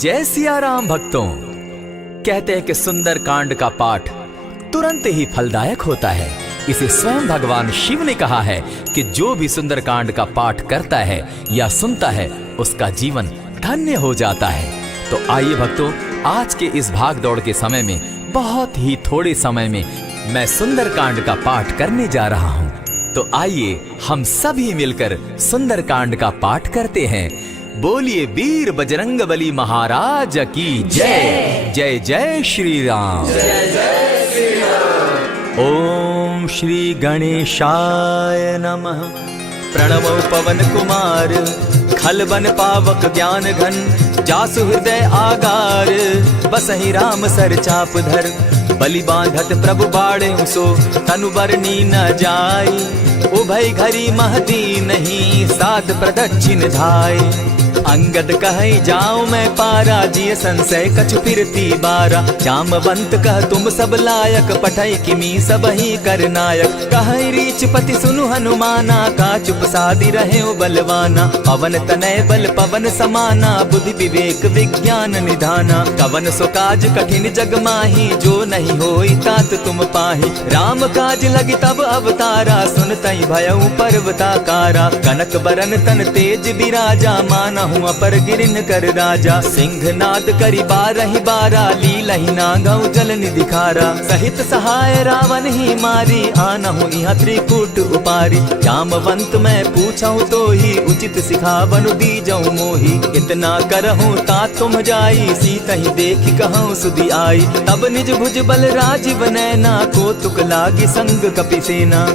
जय सिया राम भक्तों। कहते हैं कि सुंदर कांड का पाठ तुरंत ही फलदायक होता है। इसे स्वयं भगवान शिव ने कहा है कि जो भी सुंदर कांड का पाठ करता है या सुनता है उसका जीवन धन्य हो जाता है। तो आइए भक्तों, आज के इस भाग दौड़ के समय में बहुत ही थोड़े समय में मैं सुंदर कांड का पाठ करने जा रहा हूँ। तो आइए हम सभी मिलकर सुंदर कांड का पाठ करते हैं। बोलिए वीर बजरंगबली महाराज की जय। जय जय श्री राम। जय जय श्री राम। ओम श्री गणेशाय नमः। प्रणवो पवन कुमार खलबन पावक ज्ञान घन जासु हृदय आगार बसहि राम सर चाप धर बलि बांधत प्रभु बाढ़े सो तनु बरनी न जाई उभय घरी महदी नहीं सात प्रदक्षिण धाय अंगद कहे जाओ मैं पारा जिय संशय कछु फिरती बारा जामवंत कह तुम सब लायक पठय किमी सब ही कर नायक कहे रीच पति सुनु हनुमाना का चुप सादी रहे बलवाना पवन तनय बल पवन समाना बुद्धि विवेक विज्ञान निधाना कवन सो काज कठिन जग माही जो नहीं होई तात तुम पाही राम काज लगी तब अवतारा सुनतई भयउ पर्वताकारा कनक बरन तन तेज बिराजा माना अपर गिरिन कर राजा सिंह नाद करी बारहि बारा लीलहि नागौ जल निधि खारा सहित सहाय रावण ही मारी आनहु इहाँ त्रिकूट उपारी जामवंत मैं पूछऊं तो ही उचित सिखावनु दीजऊं मोही इतना करहूं ता तुम जाई सीतहि देखि कहूं सुधि आई तब निज भुज बल राजीव नैना को तुक लागी संग कपिसेना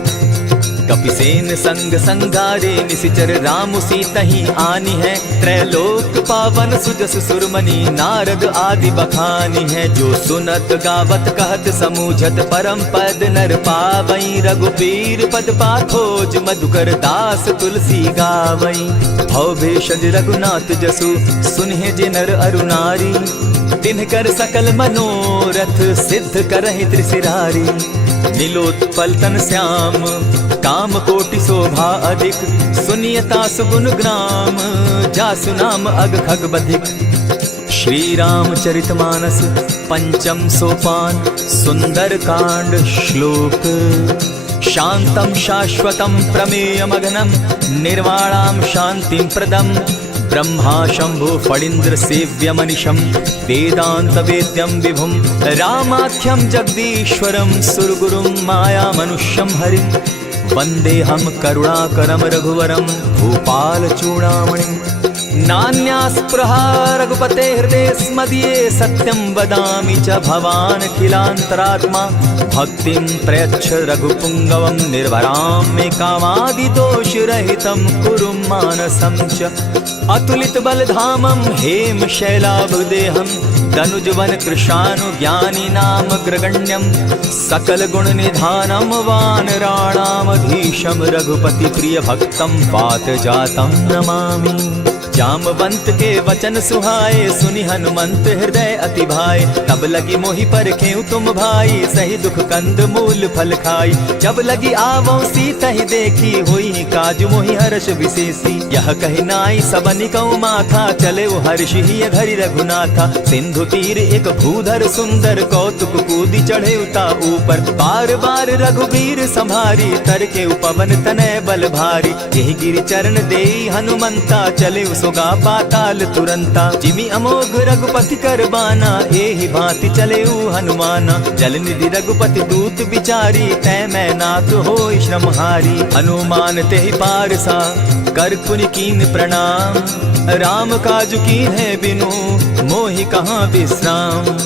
कपिसेन संग संगारे निशिचर राम सीतहि आनी है त्रैलोक पावन सुजस सुरमणि नारद आदि बखानी है जो सुनत गावत कहत समूझत परम पद नर पावई रघुबीर पद पाखोज मधुकर दास तुलसी गावई भव भेषज रघुनाथ जसु सुनहि जे नर अरुनारी तिनकर सकल मनोरथ सिद्ध करहि त्रिशिरारी नीलोत्पल तन श्याम काम कोटि शोभा अधिक सुनियता सुगुण ग्राम जासु नाम अग खग बधिक। श्री रामचरितमानस पंचम सोपान सुंदर कांड श्लोक शांतम शाश्वतम प्रमेयमघनम निर्वाणाम शांतिम प्रदम ब्रह्मा शंभु फणीन्द्र सेव्य मनिशम वेदांत वेद्यम विभुम रामाख्यम जगदीश्वरम सुरगुरुम माया मनुष्यम हरिम वंदे हम करुणाकरम रघुवरम भूपाल चूड़ामणिम नान्यास्पृहा रघुपते हृदय स्मदीये सत्यं वदामि च भवान् खिलान्तरात्मा भक्तिं प्रयच्छ रघुपुङ्गवं निर्भरां मे कामादिदोषरहितं कुरु मानसं च अतुलित बलधामं हेम शैलाभदेहं धनुजवन कृशानुज्ञानी नाम ग्रगण्यं सकल गुण निधानं वानराणामधीशं रघुपति प्रिय भक्तं पात जातं नमामि। जामवंत के वचन सुहाए सुनि हनुमंत हृदय अति भाए तब लगी मोहि परखेउ तुम भाई सही दुख कंद मूल फल खाई जब लगी आवो सीतहि देखी होई काज मोहि हर्ष विशेषी यह कहि नाई सबनि कौ माथा चले हर्ष ही घरि रघुनाथा सिंधु तीर एक भूधर सुंदर कौतुक कूदी चढ़े उता ऊपर बार बार रघुबीर संभारी तर के उपवन तनय बल भारी यही गिरि चरण देई हनुमंता चले सोगा पाताल तुरंता जिमि अमोघ रघुपति कर बाना एहि भांति चले हनुमाना जल निधि रघुपति दूत बिचारी तै मैं नाथ होई श्रमहारी हनुमान तेहि पारसा कर पुनि कीन प्रणाम राम काज कीन है बिनु मोहि कहाँ विश्राम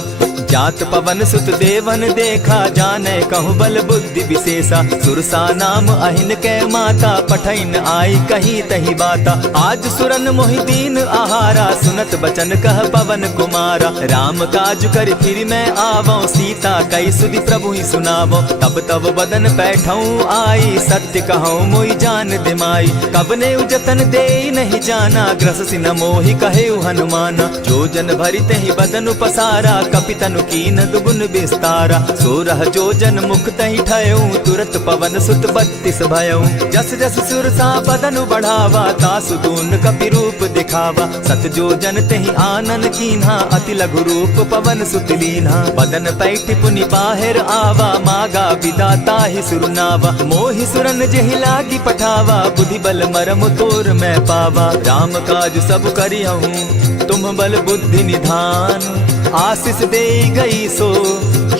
जात पवन सुत देवन देखा जाने कहु बल बुद्धि विशेषा सुरसा नाम अहिन कै माता पठैन आई कहीं तही बाता आज सुरन मोहिदीन आहारा सुनत बचन कह पवन कुमारा राम काज कर फिर मैं आवो सीता कई सुधि प्रभु ही सुनावो तब तब बदन बैठऊं आई सत्य कहूँ मोहि जान दिमाई कब ने जतन दे नहीं जाना ग्रस सिन मोहि कहे हनुमाना जो जन भरित ही बदन पसारा कपितन तनु कीन दुगुन विस्तारा। 16 जोजन मुख तहि ठयऊ, तुरत पवन सुत 32 भयऊ। जस जस सुरसा बदनु बढ़ावा, तासु दून कपि रूप दिखावा। 7 जोजन तेहि आनन कीन्हा, अति लघु रूप पवन सुत लीन्हा। बदन पैठ पुनि बाहिर आवा, मागा विदाता ही सुरनावा। मोहि सुरन जेहि लागी पठावा, बुद्धि बल मरम तोर मैं पावा। राम काज सब करिहूँ, तुम बल बुद्धि निधान। आशीष दे गई सो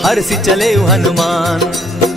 हर्षि चले हनुमान।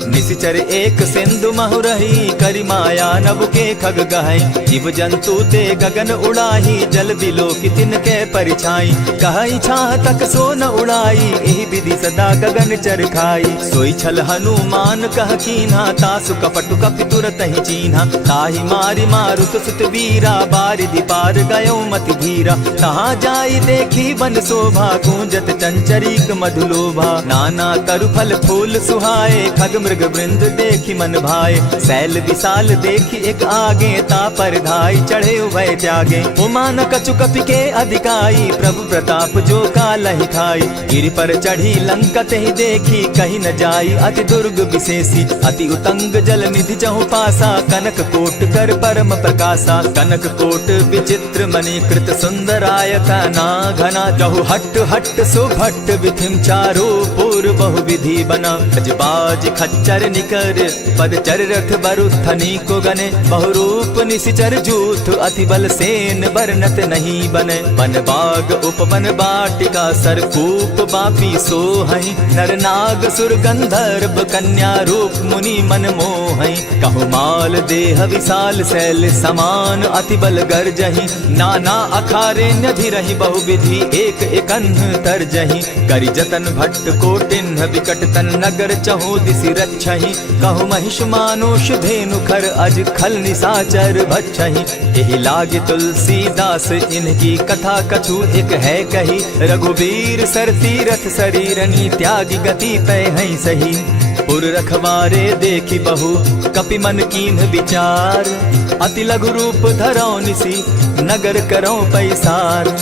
निशिचर एक सिंधु महु रही, करि माया नभ के खग गहई। जीव जंतु ते गगन उड़ाही, जल बिलो की तिनके परिछाई। कहई छाह तक सो न उड़ाई, एहि विधि सदा गगन चर खाई। सोई छल हनुमान कह कीन्हा, तासु कपटु कपि तुरत ही चीन्हा। ताहि मारि मारुत सुत वीरा, बारिधि पार गयो मति धीरा। तहाँ जाई देखी वन शोभा, गूंजत चंचरीक मधुलोभा। नाना तरु फल फूल सुहाए, खग मृग वृंद देखी मन भाए। सैल विशाल देखी एक आगे, तापर धाई चढ़े उभय त्यागे। उमान कछु कपि के अधिकाई, प्रभु प्रताप जो कालहि खाई। गिरि पर चढ़ी लंका तेहि देखी, कहीं न जाई अति दुर्ग विशेषी। अति उतंग जल निधि चहु पासा, कनक कोट कर परम प्रकाशा। कनक कोट विचित्र मणि कृत सुंदरायता ना घना। जहु हट हट सुभट विधिम चारो पूर बहु विधि बना। बाज खच्चर निकर पदचर रथ बरुथनी को गने। बहुरूप निशिचर जूथ, अति बल सेन बरनत नहीं बने। वन बाग उपवन बाटिका, सरकूप बापी सोहई। नर नाग सुर गंधर्व, कन्या रूप मुनि मन मोहई। कहु माल देह विशाल शैल समान, अति बल गर्जही। नाना अखारे न्यधिरहि, बहुविधि एक एकन्ह तरजही। करि जतन भट्ट कोटिन्ह, विकट तन नगर चहु दिसि रक्षहि। कहु महिष मानुष धेनु खर, अज खल निशाचर भक्षहि। एहि लागे तुलसीदास, इनकी कथा कछु एक है कही। रघुबीर सर तीरथ शरीरनी, त्यागी गति तय है सही। पुर रखवारे देखी बहु, कपि मन कीन्ह विचार। अति लघु रूप धरौ निसी, नगर करौ पैसार।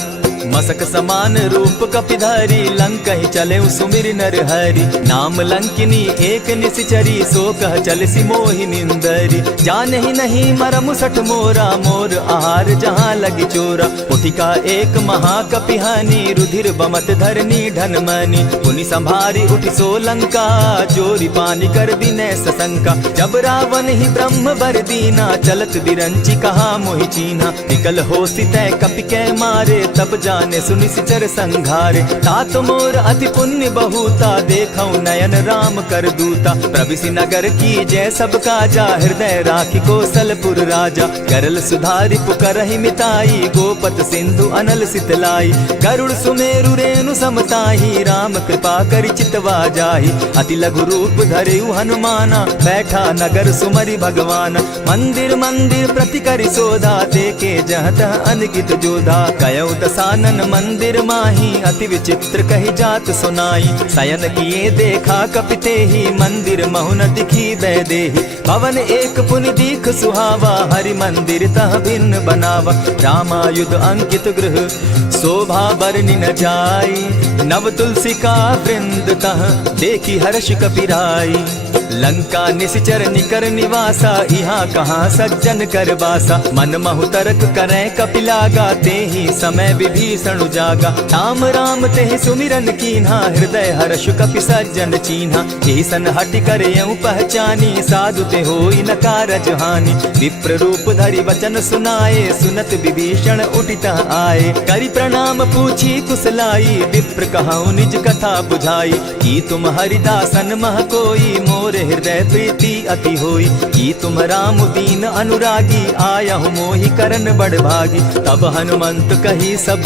मसक समान रूप कपिधारी, लंकहि चले सुमिर नर हरि। नाम लंकिनी एक निशिचरी, सो कह चल सी मोहि निंदरी। जानहि नहीं मरम सठ मोरा, मोर आहार जहाँ लगी चोरा। उठिका एक महाकपिहानी, रुधिर बमत धरनी ढन मनी। पुनि संभारी उठि सो लंका, जोरी पानी कर विनय सशंका। जब रावण ही ब्रह्म बर दीना, चलत बिरंची कहा मोहि चीन्हा। निकल होसी तय कपि कै मारे, तब जाने सुनिशिचर संघारे। तात मोर अति पुण्य बहुता, देखौ नयन राम कर दूता। प्रविशि नगर की जय सब काजा, हृदय राखी कौशलपुर राजा। करल सुधारि पुकरहि मिताई, गोपत सिंधु अनल सितलाई। गरुड़ सुमेरु रेणु समताही, राम कृपा करि चितवा जाहि। अति लघु रूप धरेउ हनुमाना, बैठा नगर सुमरि भगवान। मंदिर मंदिर प्रति करि सोधा, देखे जहत अनगित जोधा। कयौ दसानन मंदिर माही, अति विचित्र कही जात सुनाई। शयन किए देखा कपिते ही, मंदिर महु न दिखी वैदेही। भवन एक पुनि दीख सुहावा, हरि मंदिर तह भिन्न बनावा। रामायुध अंकित गृह, शोभा बरनि न जाई। नव तुलसी का वृंद तह, देखी हर्ष कपिराई। लंका निशिचर निकर निवासा, यहाँ कहाँ सज्जन कर बासा। मन महु तर्क करें कपिलागा, तेहि समय विभीषण जागा। राम राम तेहि सुमिरन कीन्हा, हृदय हर्ष कपि सज्जन चीन्हा। एहि सन हटि कर यूं पहचानी, साधु ते होई न कारज हानि। विप्र रूप धरि वचन सुनाए, सुनत विभीषण उठितः आए। करि प्रणाम पूछी कुशलाई, विप्र कहऊँ निज कथा बुझाई। की तुम हरिदासन मह कोई, मोर हृदय प्रीति अति होई। की तुम राम दीन अनुरागी, आयहु मोहि करन बड़ भागी। तब हनुमंत कही सब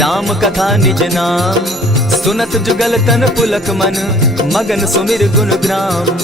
राम कथा निज नाम। सुनत जुगल तन पुलक मन, मगन सुमिर गुण ग्राम।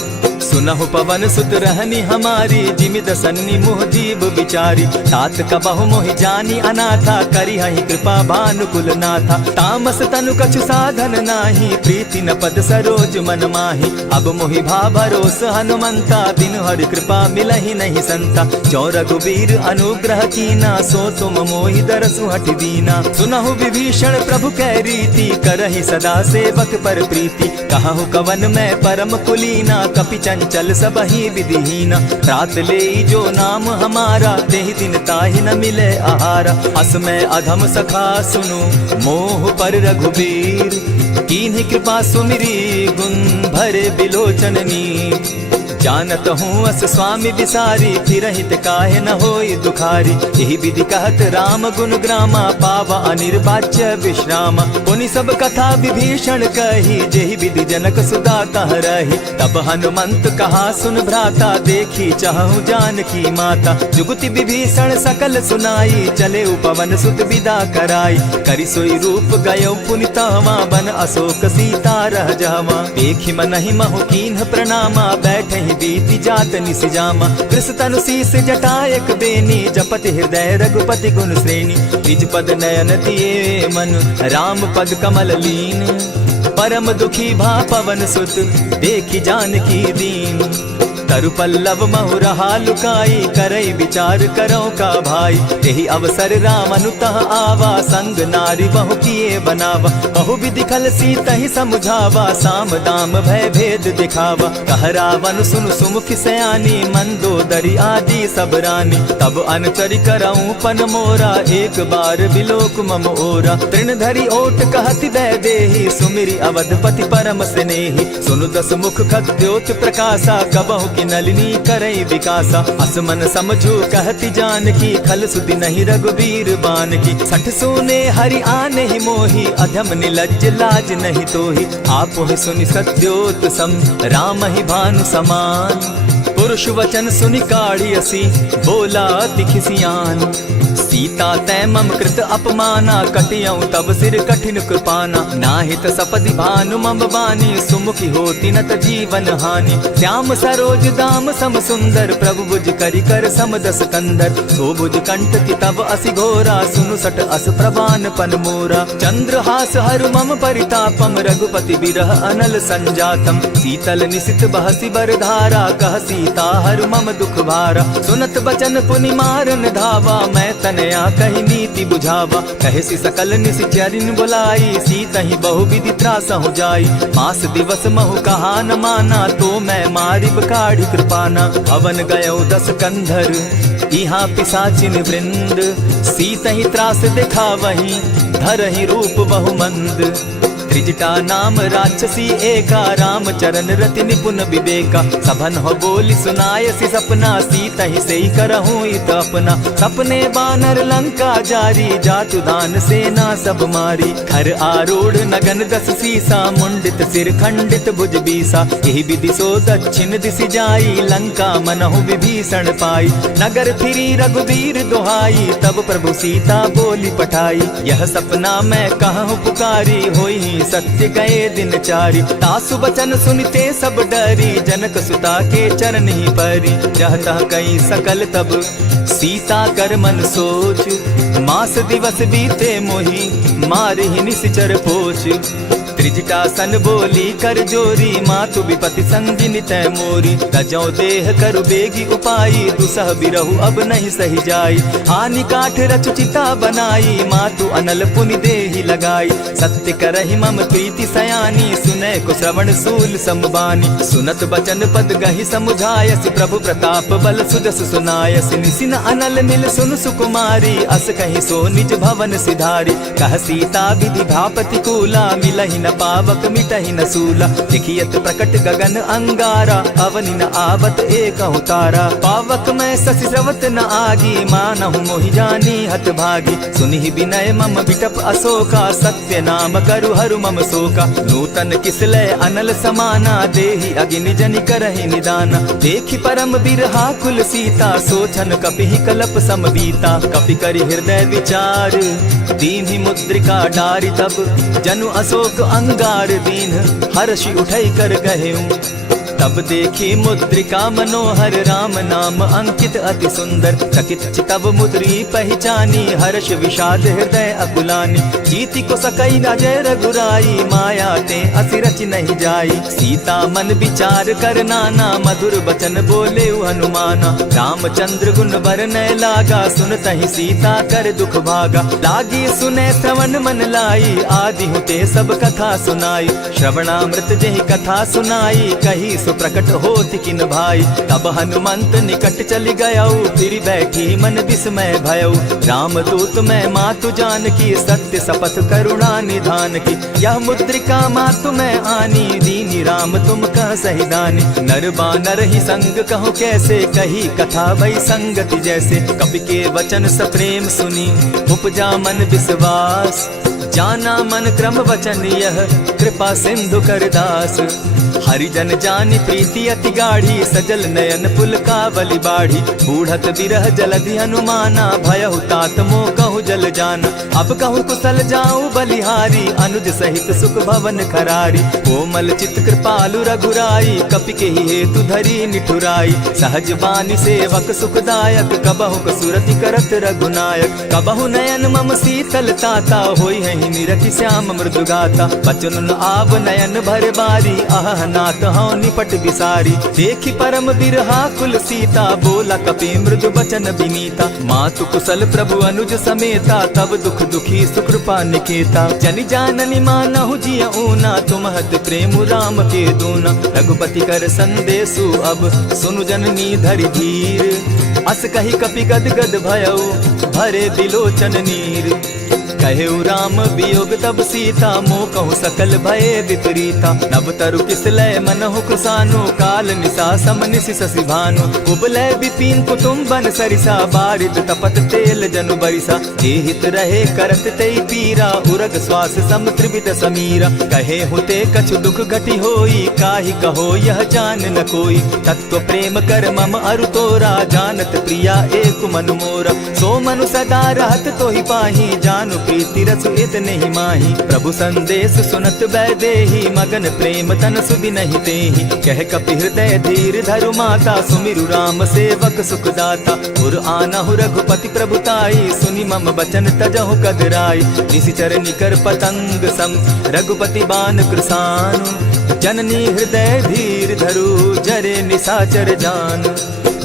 सुनहु पवन सुत रहनी हमारी, जिमित सन्नी मुह जीव विचारी। तात कबहु मोहि जानी अनाथा, करी हहि कृपा भानुकुल नाथा। तामस तनु कछु साधन नाही, प्रीति न पद सरोज मन माही। अब मोहि भा भरोस हनुमंता, बिनु हरि कृपा मिलहि नहीं संता। जो रघुबीर अनुग्रह कीना, सो तुम मोहि दरसु हठि दीना। सुनहु विभीषण प्रभु कै रीति, करहि सदा सेवक पर प्रीति। कहु कवन मैं परम कुलीना, कपि चंचल सबहि विधिहीना। त्रात लेई जो नाम हमारा, तेहि दिन ताहि न मिले आहारा। अस मैं अधम सखा सुनु, मोह पर रघुबीर। कीन्हि कृपा सुमिरी, गुण भरे बिलोचननी। जानत हूँ अस स्वामी विसारी, फिरहित काहे न होई दुखारी। यही विधि कहत राम गुण ग्रामा, पावा अनिर्वाच्य विश्रामा। पुनि सब कथा विभीषण कही, जेहि विधि जनक सुदा कह रही। तब हनुमंत कहा सुन भ्राता, देखी चाहूँ जानकी माता। जुगति विभीषण सकल सुनाई, चले पवन सुत विदा कराई। करि सोई रूप गयो पुनि तहवा, बन अशोक सीता रह जावा। देखि मनहि महु कीन्ह प्रणामा, बैठहि बीति जात निसिजामा। कृष तनु शीस जटायक बेनी, जपति हृदय रघुपति गुण श्रेणी। निज पद नयन दिए मन, राम पद कमल लीन। परम दुखी भा पवन सुत, देखि जानकी दीन। तरु पल्लव महु रहा लुकाई, करई विचार करो का भाई। यही अवसर राम अनुतः आवा, संग नारी बहु किए बनावा। बहु विधि खल सीतहि समझावा, साम दाम भय भेद दिखावा। कह रावण सुन सुमुखि सयानी, मंदोदरी आदि सब रानी। तब अनचरि करऊं पन मोरा, एक बार बिलोक मम ओरा। तृण धरि ओट कहति दय देहि, सुमिरि अवधपति परम स्नेही। सुनु दस मुख खद्योत प्रकाशा, कबहु नलिनी करई विकासा। असमन समझू कहती जानकी, खल सुधि नहीं रघुबीर बान की। सठ सोने हरि आने ही मोही, अधम निलज्ज लाज नहीं तोही। आपो ही सुनि सत्योत सम, राम ही भानु समान। पुरुष वचन सुनि काढ़ियसी, बोला अति खिसियान। सीता तै मम कृत अपमाना, कटियऊं तब सिर कठिन कृपाना। नाहित सपदि भानु मम बानी, सुमुखी होती न त जीवन हानि। श्याम सरोज दाम सम सुंदर, प्रभु बुझ करि कर सम दस कंदर। सो बुझ कंठ की तब असि घोरा, सुनु सट अस प्रवान पन मोरा। चंद्रहास हरु मम परितापम, रघुपति बिरह अनल संजातम। शीतल निशित बहसी बरधारा, कह सीता हरु मम दुख भारा। सुनत बचन पुनि मारन धावा, मैं तनया कही नीति बुझावा। कहसी सकल निशिचरिन बुलाई, सीतहि बहु विधि त्रासहु जाई। मास दिवस महु कहा न माना, तो मैं मारिब काढ़ी कृपाना। भवन गयो दस कंधर, इहाँ पिशाचिन वृंद। सीतहि त्रास दिखावहि, धरहि रूप बहु मंद। त्रिजटा नाम राक्षसी एका, राम चरण रति निपुण विवेका। सभन हो बोली सुनायसी सपना, सीतहि सेई करहूँ इत अपना। सपने बानर लंका जारी, जातु दान सेना सब मारी। खर आरूढ़ नगन दस सीसा, मुंडित सिर खंडित भुज बीसा। यही विधि सो दक्षिण दिशि जाई, लंका मनहु विभीषण पाई। नगर फिरी रघुबीर दुहाई, तब प्रभु सीता बोली पठाई। यह सपना मैं कहूँ पुकारी, होई सत्य गए दिन चारि। तासु बचन सुनते सब डरी, जनक सुता के चरण ही परी। जहता कई सकल तब सीता कर मन सोच, मास दिवस बीते मोही, मारे ही निश्चर पोच। त्रिजटा सन बोली कर जोरी, मातु विपति संगिन तै मोरी। तजौ देह करु बेगी उपाई, दुसह बिरहु अब नहीं सही जाई। हानि काठ रचु चिता बनाई, मातु अनल पुनि देहि लगाई। सत्य करहि मम प्रीति सयानी, सुनै को श्रवण सूल समबानी। सुनत बचन पद गहि समुझायसि, प्रभु प्रताप बल सुजस सुनायसि। निसिन अनल मिल सुन सुकुमारी, अस कहि सो निज भवन सिधारी। कह सीता विधि भापति कूला, मिलहि न पावक मिटहि न सूला। लिखियत प्रकट गगन अंगारा, अवनि न आवत एकहु तारा। पावक मैं शशि स्रवत न आगी, मानहु मोहि जानी हत भागी। सुनिहि विनय मम बिटप अशोका, सत्य नाम करु हरु मम शोका। नूतन किसलय अनल समाना, देहि अगिनि जनि करहि निदाना। देखि परम बिरहा कुल सीता, सोचन कपिहि कलप सम बीता। कपि करि हृदय विचार, दीन्हि मुद्रिका डारि। तब जनु अशोक अंगार दीन, हर्षि उठै कर गहेऊं। तब देखी मुद्रिका मनोहर राम नाम अंकित अति सुंदर। चकित चितव मुद्री पहचानी हर्ष विषाद हृदय अकुलानी। जीति को सकई न जय रघुराई माया ते असि रचि नहीं जाई। सीता मन विचार कर नाना मधुर बचन बोले हनुमाना। रामचंद्र गुण बरनय लागा सुनतहि सीता कर दुख भागा। लागी सुने श्रवण मन लाई आदि हुते सब कथा सुनाई। श्रवणामृत जेहि कथा सुनाई कही सुप्रकट होति किन भाई। तब हनुमंत निकट चली गयऊ फिर बैठी मन विस्मय भयऊ। रामदूत मैं मातु जान की सत्य शपथ करुणा निधान की। यह मुद्रिका मातु मैं आनी दीनी राम तुम कह सही दानी। नर बानर ही संग कहो कैसे कही कथा वही संगति जैसे। कपि के वचन सप्रेम सुनी उपजा मन विश्वास। जाना मन क्रम वचन यह कृपा सिंधु कर दास। हरिजन जानी प्रीति अति गाढ़ी सजल नयन पुलकावली बाढ़ी। बूढ़त बिरह जलधि हनुमाना भयहु तात मोह कहु जल जाना। अब कहु कुशल जाऊं बलिहारी अनुज सहित सुख भवन खरारी। कोमल चित कृपालु रघुराई कपि के ही हेतु धरी निठुराई। सहज बानी सेवक सुखदायक कबहु कसुरति करत रघुनायक। कबहु नयन मम शीतल ताता होई है निरखि श्याम मृदु गाता। बचन आव नयन भर बारी आह नाथ हौ निपट बिसारी। देखी परम बिरहा कुल सीता बोला कपि मृदु बचन विनीता। मातु कुशल प्रभु अनुज समेता तब दुख दुखी सुकृपा निकेता। जनि जाननि मानहु जिय ऊना तुमहत प्रेम राम के दूना। रघुपति कर संदेशु अब सुनु जननी धरि धीर। अस कही कपि गद गद भयऊ भरे बिलोचन नीर। कहेउ राम वियोग तब सीता मोह कहु सकल भये विपरीता। नभ तरु किसलय मनहु कृसानु काल निशा समनिशि शशि भानु। उबलय विपिन कुटुम्बन सरिसा बारिद तपत तेल जनु बरिसा। जे हित रहे करत तेई पीरा उरग श्वास सम त्रिविध समीरा। कहे हुते कछु दुख घटी होई काहि कहो यह जान न कोई। तत्व प्रेम कर मम अरु तोरा जानत प्रिया एक मनु मोरा। सो मनु सदा रहत तोहि पाही जानु प्रीति रसु इतने ही माही। प्रभु संदेश सुनत वैदेही मगन प्रेम तन सुधि नहीं तेहि। कह कपि हृदय धीर धरु माता सुमिरु राम सेवक सुखदाता। उर आनहु रघुपति प्रभुताई सुनि मम बचन तजहु कदराई। निशिचर निकर पतंग सम रघुपति बान कृसानु। जननी हृदय धीर धरु जरे निशाचर जान।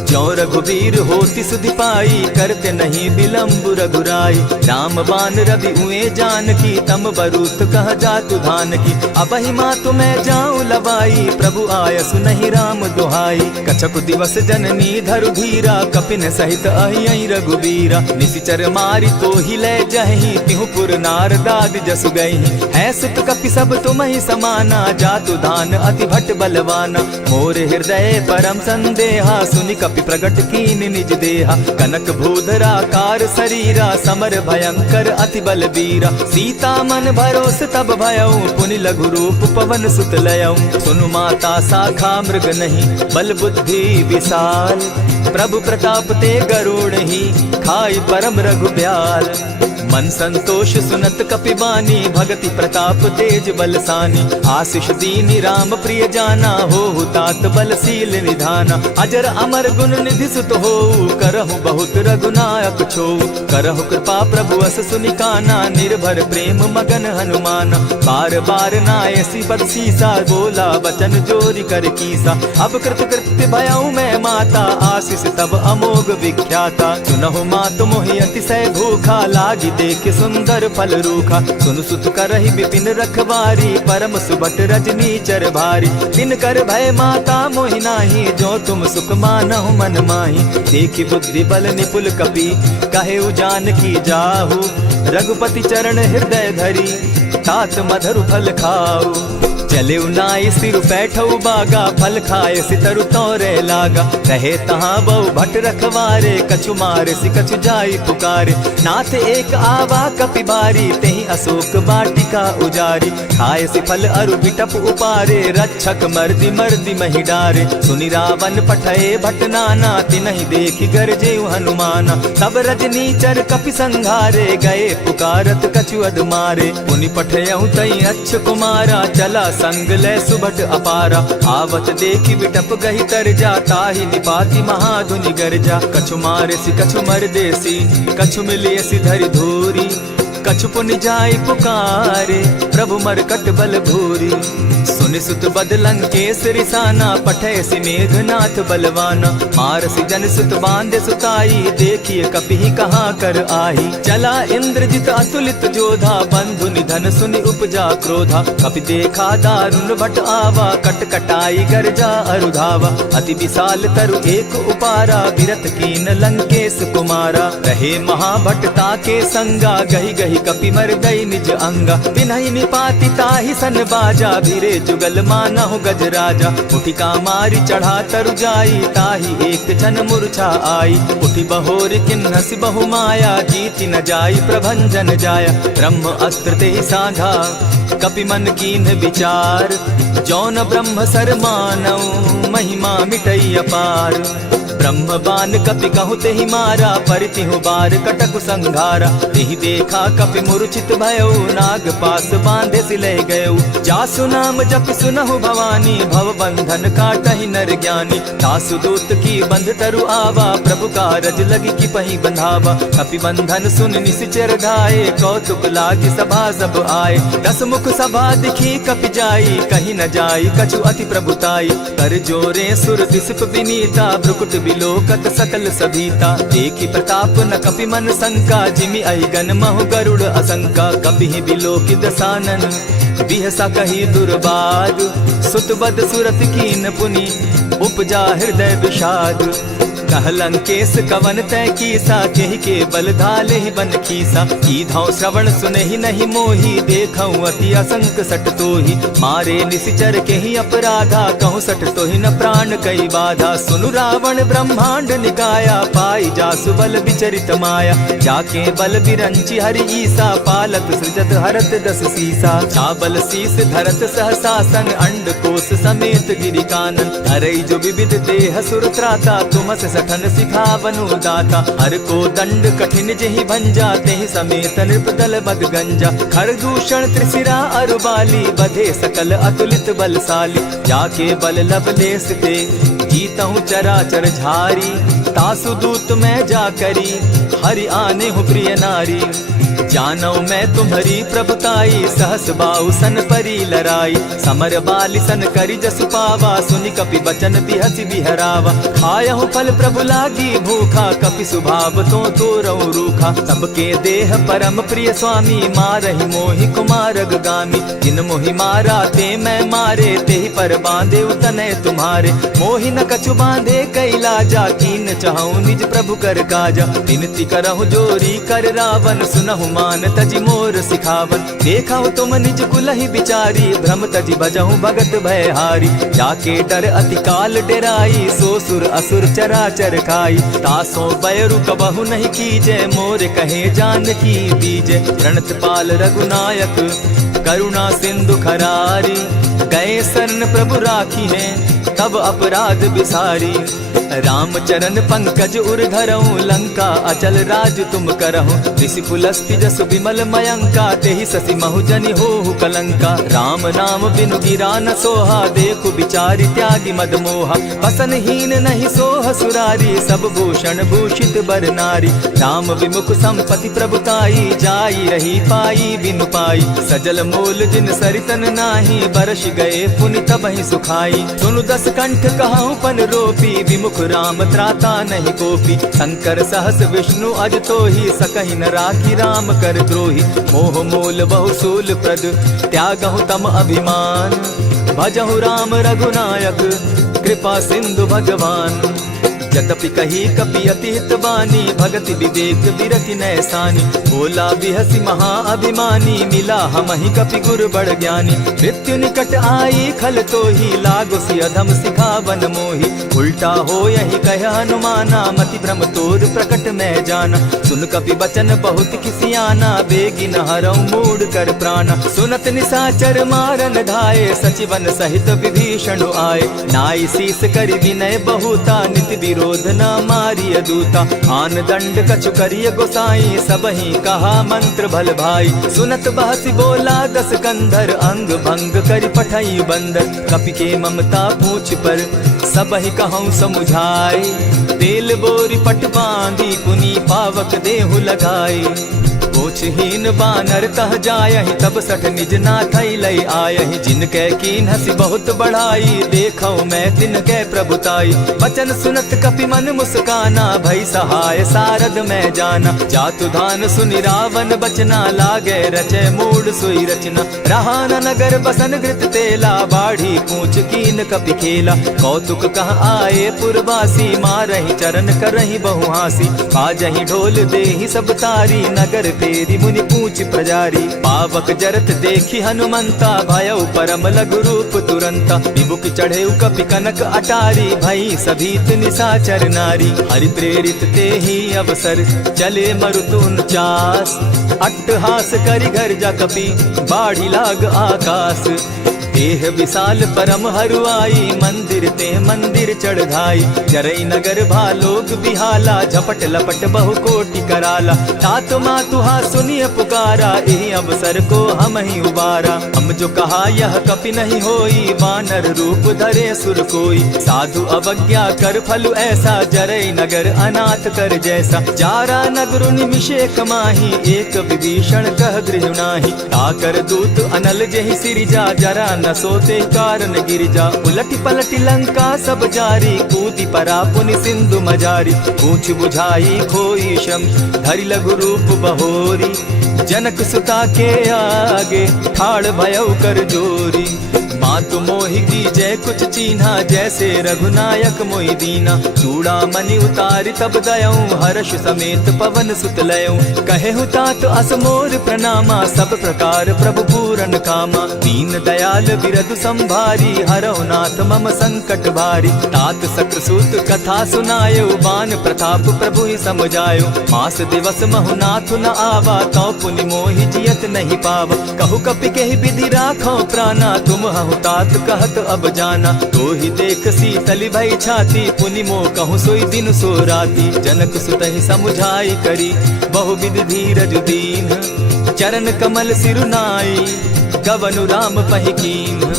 जो रघुवीर होति सुधि पाई करते नहीं विलम्ब रघुराई। राम बान रवि उए जान की तम बरूत कह जातु धान की। अब ही मातु मैं जाऊं लवाई प्रभु आयसु नहीं राम दुहाई। कछक दिवस जननी धरु धीरा कपिन सहित अहियई रघुवीरा। निशिचर मारी तो ही ले जहि तिहुपुर नारदाद जसु गई। है सुत कपि सब तुम ही समाना जातु धान अति भट बलवाना। मोर हृदय परम संदेहा सुनि कपि प्रगट कीन निज देहा। कनक भूधरा कार शरीरा समर भयंकर अति बलबीरा। सीता मन भरोस तब भयऊ पुनि लघु रूप पवन सुत लयऊ। सुनु माता शाखा मृग नहीं बल बुद्धि विशाल। प्रभु प्रताप ते गरुड़ ही खाई परम रघु ब्याल। मन संतोष सुनत कपिबानी भगति प्रताप तेज बलसानी। आशीष दीनी राम प्रिय जाना हो तात बलशील निधाना। अजर अमर गुण निधि सुत हो करहु बहुत रघुनायक छो। करहु कृपा प्रभु अस सुनिकाना निर्भर प्रेम मगन हनुमाना। बार बार नायसी पद सीसा बोला वचन जोरी कर कीसा। अब कृत कृत्य भयऊ मैं माता आशीष तब अमोघ विख्याता। सुनहु मातु मोहि अतिशय भूखा लागी देख सुंदर फल रूखा। सुन सुत करहि विपिन रखवारी परम सुबट रजनी चर भारी। दिन कर भय माता मोहि नाही जो तुम सुख मानहु मन माही। देखि बुद्धि बल निपुल कपि कहे जान की जाहु। रघुपति चरण हृदय धरी तात मधुर फल खाऊ। चले नाई सिर बैठऊ बागा फल खाए सितरु तोरे लागा। रहे तहाँ बहु भट रखवारे कछु मारे सि कछु जाई पुकारे। नाथ एक आवा कपि बारी तेहि अशोक वाटिका उजारी। खाए सि फल अरु बिटप उपारे रक्षक मर्दि मर्दि महि डारे। सुनि रावण पठए भट नाना तिनहि देखि गरजे हनुमाना। तब रजनी चर कपि संघारे गए पुकारत कछु अध मारे। पुनि पठयऊ तई अच्छ कुमारा चला संग ले सुभट अपारा। आवत देखी बिटप गही तर जाता ही निपाति महाधुनि गर्जा। कछु मारेसी कछु मर देसी कछु मिलियसी धरि धूरी। कछु पुनि जाय पुकारे प्रभु मरकट बल भूरी। सुनि सुत बदलन केसरी साना पठैसी मेघनाथ बलवाना। मारसी जन सुत बांधे सुताई देखिए कपि कहाँ कर आही। चला इंद्रजित अतुलित जोधा बंधु निधन सुनि उपजा क्रोधा। कपि देखा दारुण भट आवा कट कटाई गर्जा अरुधावा। अति विशाल तरु एक उपारा बिरत कीन लंकेश कुमारा। रहे महाभट्टा के संगा गही गही कपि मर गई निज अंगा। तिन्हि निपाति ताहि सन बाजा भिरे जुगल मानहु गजराजा। उठिका मारी चढ़ा तरु जाई ताहि एक जन मूर्छा आई। उठि बहोर किन्नस बहु माया जीति न जाई प्रभंजन जाया। ब्रह्म अस्त्र ते साधा कपि मन कीन विचार। जौन ब्रह्म सर मानऊ महिमा मिटई अपार। ब्रह्म बान कपि कहु तेहि मारा परितिहु बार कटक संघारा। तेहि देखा कपि मूर्छित भयो नाग पास बांधे सिले गयो। जासु नाम जपि सुनहु भवानी भव बंधन काटहि नर ज्ञानी। तासु दूत की बंध तरु आवा प्रभु कारज लगी की पही बंधावा। कपि बंधन सुन निसिचर धाये कौतुक लागी सभा सब आए। दस मुख सभा दिखी कपि जाई कहीं न जाई कछु अति प्रभुताई। कर जोरे सुर दिसप विनीता ब्रुकुट बिलोकत सकल सभीता। देखी प्रताप न कपि मन शंका जिमि अहिगन महु गरुड़ असंका। कपि बिलोकि दसानन बिहसा कही दुर्बाद। सुत बद सुरत कीन पुनि उपजा हृदय विषाद। कहलंकेश कवन तय कीसा केहि के बल धाले ही बन खीसा। कीधौ श्रवण सुने ही नहीं मोही देखऊं अति असंक सट तोही। मारे निसिचर के ही अपराधा कहूँ सट तो ही न प्राण कई बाधा। सुनु रावण ब्रह्मांड निकाया पाई जासु बल विचरित माया। जाके बल बिरंची हरि ईसा पालत सृजत हरत दस सीसा। चाबल शीस धरत सहसासन अंड कोश समेत गिरि कानन। धरई जो विविध देह सुर त्राता तुमस सठन सिखावनु दाता। हर को दंड कठिन जेहि भंजा तेहि समेत नृपदल बद गंजा। खरदूषण त्रिशिरा अरुबाली बधे सकल अतुलित बलशाली। जाके बल लवलेस ते जीतहु चराचर झारी। तासु दूत मैं जाकरी हरि आने हूँ प्रिय नारी। जानौ मैं तुम्हारी प्रभुताई सहस बाहु सन परी लराई। समर बाली सन करि जसु पावा सुनि कपि बचन बिहसि बिहरावा। खायहु फल प्रभु लागी भूखा कपि सुभाव तो तोरऊ रूखा। सबके देह परम प्रिय स्वामी मारहि मोहि कुमारग गामी। जिन मोहि मारा ते मैं मारे तेहि पर बांधे उतने तुम्हारे। मोहि न कछु बांधे कैलाजा कीन चाहूं निज प्रभु कर काजा। विनती करहु जोरी कर रावण सुनहु मान तजि मोर सिखावन। देखा तुम निज कुलहि बिचारी भ्रम तजि भजहु भगत भयहारी। जाके डर अति काल डेराई सो सुर असुर चराचर खाई। तासो बैरु कबहु नहीं कीजे मोर कहे जानकी बीजे। प्रणत पाल रघुनायक करुणा सिंधु खरारी। गए शरण प्रभु राखी है तब अपराध बिसारी। राम चरण पंकज उर धरऊं लंका अचल राज तुम करहूं। ऋषि पुलस्ति जसु विमल मयंका तेहि ससि महु जनि होहु कलंका। राम नाम बिनु गिरा न सोहा देखु बिचारी त्यागी मद मोहा। बसनहीन नहीं सोह सुरारी सब भूषण भूषित बर नारी। राम विमुख संपति प्रभुताई जाई रही पाई बिनु पाई। सजल मोल जिन सरितन नाही बरस गए पुनि तबहि सुखाई। सुनु दस कंठ कहूं पन रोपी विमुख राम त्राता नहीं कोपी। शंकर सहस विष्णु अज तो ही सकहि न राखी राम कर द्रोही। मोह मूल बहु सूल प्रद त्यागहु तम अभिमान। भजहु राम रघुनायक कृपा सिंधु भगवान। जतपि कही कपि अति हित बानी भगति विवेक विरति नैसानी। बोला बिहसी महा अभिमानी मिला हमहि कपि गुर बड़ ज्ञानी। मृत्यु निकट आई खल तो ही लागो सि अधम सिखावन मोही। उल्टा हो यही कह हनुमाना मति भ्रम तोर प्रकट मैं जाना। सुन कपि बचन बहुत किसियाना बेगी न हरऊ मूड कर प्राणा। सुनत निसाचर मारन धाये सचिवन सहित विभीषण आए। नाई शीस करि विनय बहुता नित विरोध न मारिय दूता। आन दंड कछु करिय गोसाई, सबहि कहा मंत्र भल भाई। सुनत बहसी बोला दस कंधर, अंग भंग करि पठई बंदर। कपि के ममता पूछ पर, सबहि कहूँ समुझाए। तेल बोरी पट बांधी, पुनि पावक देहु लगाई। ओछहीन बानर तह जायहि, तब सठ निज नाथई लई आयहि। जिनके कीन हसी बहुत बढ़ाई, देखौ मैं तिनके प्रभुताई। बचन सुनत कपि मन मुस्काना, भई सहाय सारद मैं जाना। जातु धान सुनि रावण बचना, लागे रचे मूड सोई रचना। रहा न नगर बसन घृत तेला, बाढ़ी पूछ कीन कपि खेला। कौतुक कह आए पुरवासी, मारहि चरण करहि बहु हासी। बाजहि ढोल देहि सब तारी, नगर तेरी मुनि पूछ प्रजारी। पावक जरत देखी हनुमंता, भयउ परम लघु रूप तुरंता। विमुख चढ़े कपि कनक अटारी, भई सभीत निशाचर नारी। हरि प्रेरित ते ही अवसर, चले मरुतुन चास। अट्टहास करि घर जा कपि, बाढ़ी लाग आकाश। देह विशाल परम हरुआई, मंदिर ते मंदिर चढ़ाई। जरई नगर भालोग बिहाला, झपट लपट बहु कोटि कराला। तात मातुहा सुनिय पुकारा, एहि अवसर को हम ही उबारा। हम जो कहा यह कपि नहीं होई, वानर रूप धरे सुर कोई। साधु अवज्ञा कर फल ऐसा, जरई नगर अनाथ कर जैसा। जारा नगर निमिषे कमाही, एक विभीषण कह गृह नाही। ताकर दूत अनल जहि सिरिजा, जरा न सोते कारण गिरिजा। उलटी पलटी लंका सब जारी, कूदी परा पुनि सिंधु मजारी। पूछ बुझाई खोई श्रम, धरि लघु रूप बहोरी। जनक सुता के आगे, ठाड़ भयउ कर जोरी। मातु मोहि की जय कुछ चीन्हा, जैसे रघुनायक मोहि दीना। चूड़ा मणि उतारि तब दयऊं, हर्ष समेत पवन सुत लयऊं। कहे तात असमोर प्रणामा, सब प्रकार प्रभु पूरन कामा। दीन दयाल बिरदु संभारी, हरौ नाथ मम संकट भारी। तात सक्रसूत कथा सुनायो, बान प्रताप प्रभु ही समझायो। मास दिवस महु नाथ न आवा, तौ पुनि मोहि जियत नहीं पावा। कहु कपि केहि विधि राखो प्राणा, तुम हहु तात कहत अब जाना। तो ही देख शीतली भई छाती, पुनि मो कहूँ सोई दिन सो राती। जनक सुतहि समुझाई करी, बहुविधि धीरज दीन। चरण कमल सिरुनाई, गवनु राम पहि कीन।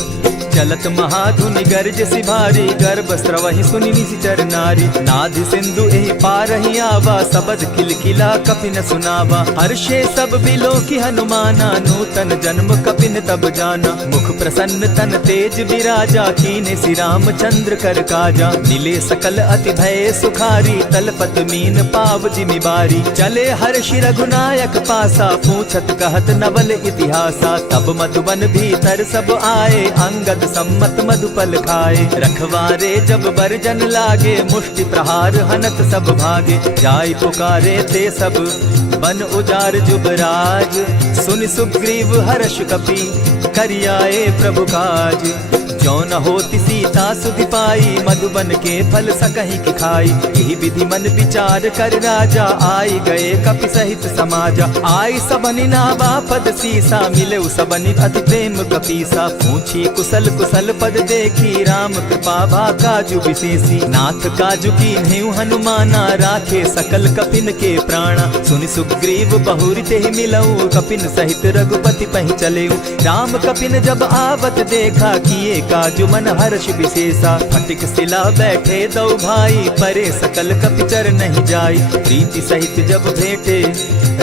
चलत महाधुनि गर्ज सिभारी, गर्भ स्रवहि सुनि निशिचर नारी। नादि सिंधु एहि पारहि आवा, सबद किलकिला कपि न सुनावा। हर्षे सब बिलो की हनुमाना, नूतन जन्म कपि न तब जाना। मुख प्रसन्न तन तेज विराजा, कीने श्री रामचंद्र कर काजा। मिले सकल अति भय सुखारी, तलपत मीन पाव जिमि बारी। चले हर्षि रघुनायक पासा, पूछत कहत नवल इतिहासा। तब मधुबन भीतर सब आए, अंगद सम्मत मधुपल खाए। रखवारे जब बरजन लागे, मुष्टि प्रहार हनत सब भागे। जाय पुकारे ते सब, बन उजार जुबराज। सुनि सुग्रीव हर्ष कपि, करियाए प्रभु काज। जो न होती सीता सुधि पाई, मधुबन के फल सकहि की खाई। यही विधि मन विचार कर राजा, आई गए कपि सहित समाजा। आई सबनि नावा पद सीसा, मिले सबनि अति प्रेम कपीसा। पूछी कुशल कुशल पद देखी, राम कृपा भा काजु विशेषी। नाथ काजु कीन्हेउ हनुमाना, राखे सकल कपिन के प्राणा। सुनि सुग्रीव बहुरि तेहि मिलऊ, कपिन सहित रघुपति पहि चलेऊ। राम कपिन जब आवत देखा, किए काजु मन हर्ष विशेषा। फटिक सिला बैठे दो भाई, परे सकल कपिचर नहीं जाई। प्रीति सहित जब भेटे,